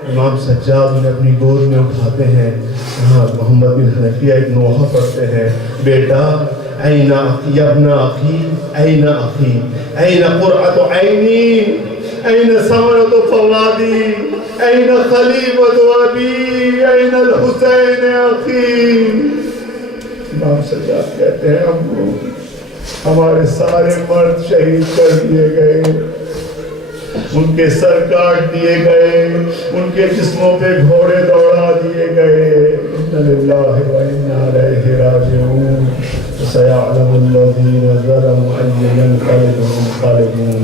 امام سجاد انہیں اپنی گود میں اٹھاتے ہیں. ہاں, محمد بن حنفیہ ایک نوحہ پڑھتے ہیں, بیٹا این اخی ابن اخی, این اخی, این قرعۃ عینی, این ثمرۃ فوادی, این خلیفۃ ابی, این الحسین اخی. امام سجاد کہتے ہیں ہمارے سارے مرد شہید کر دیے گئے, ان کے سر کاٹ دیے گئے, ان کے جسموں پہ گھوڑے دوڑا دیے گئے. انا للہ و انا الیہ راجعون. سیعلم الذین ظلموا ای منقلب منقلبون.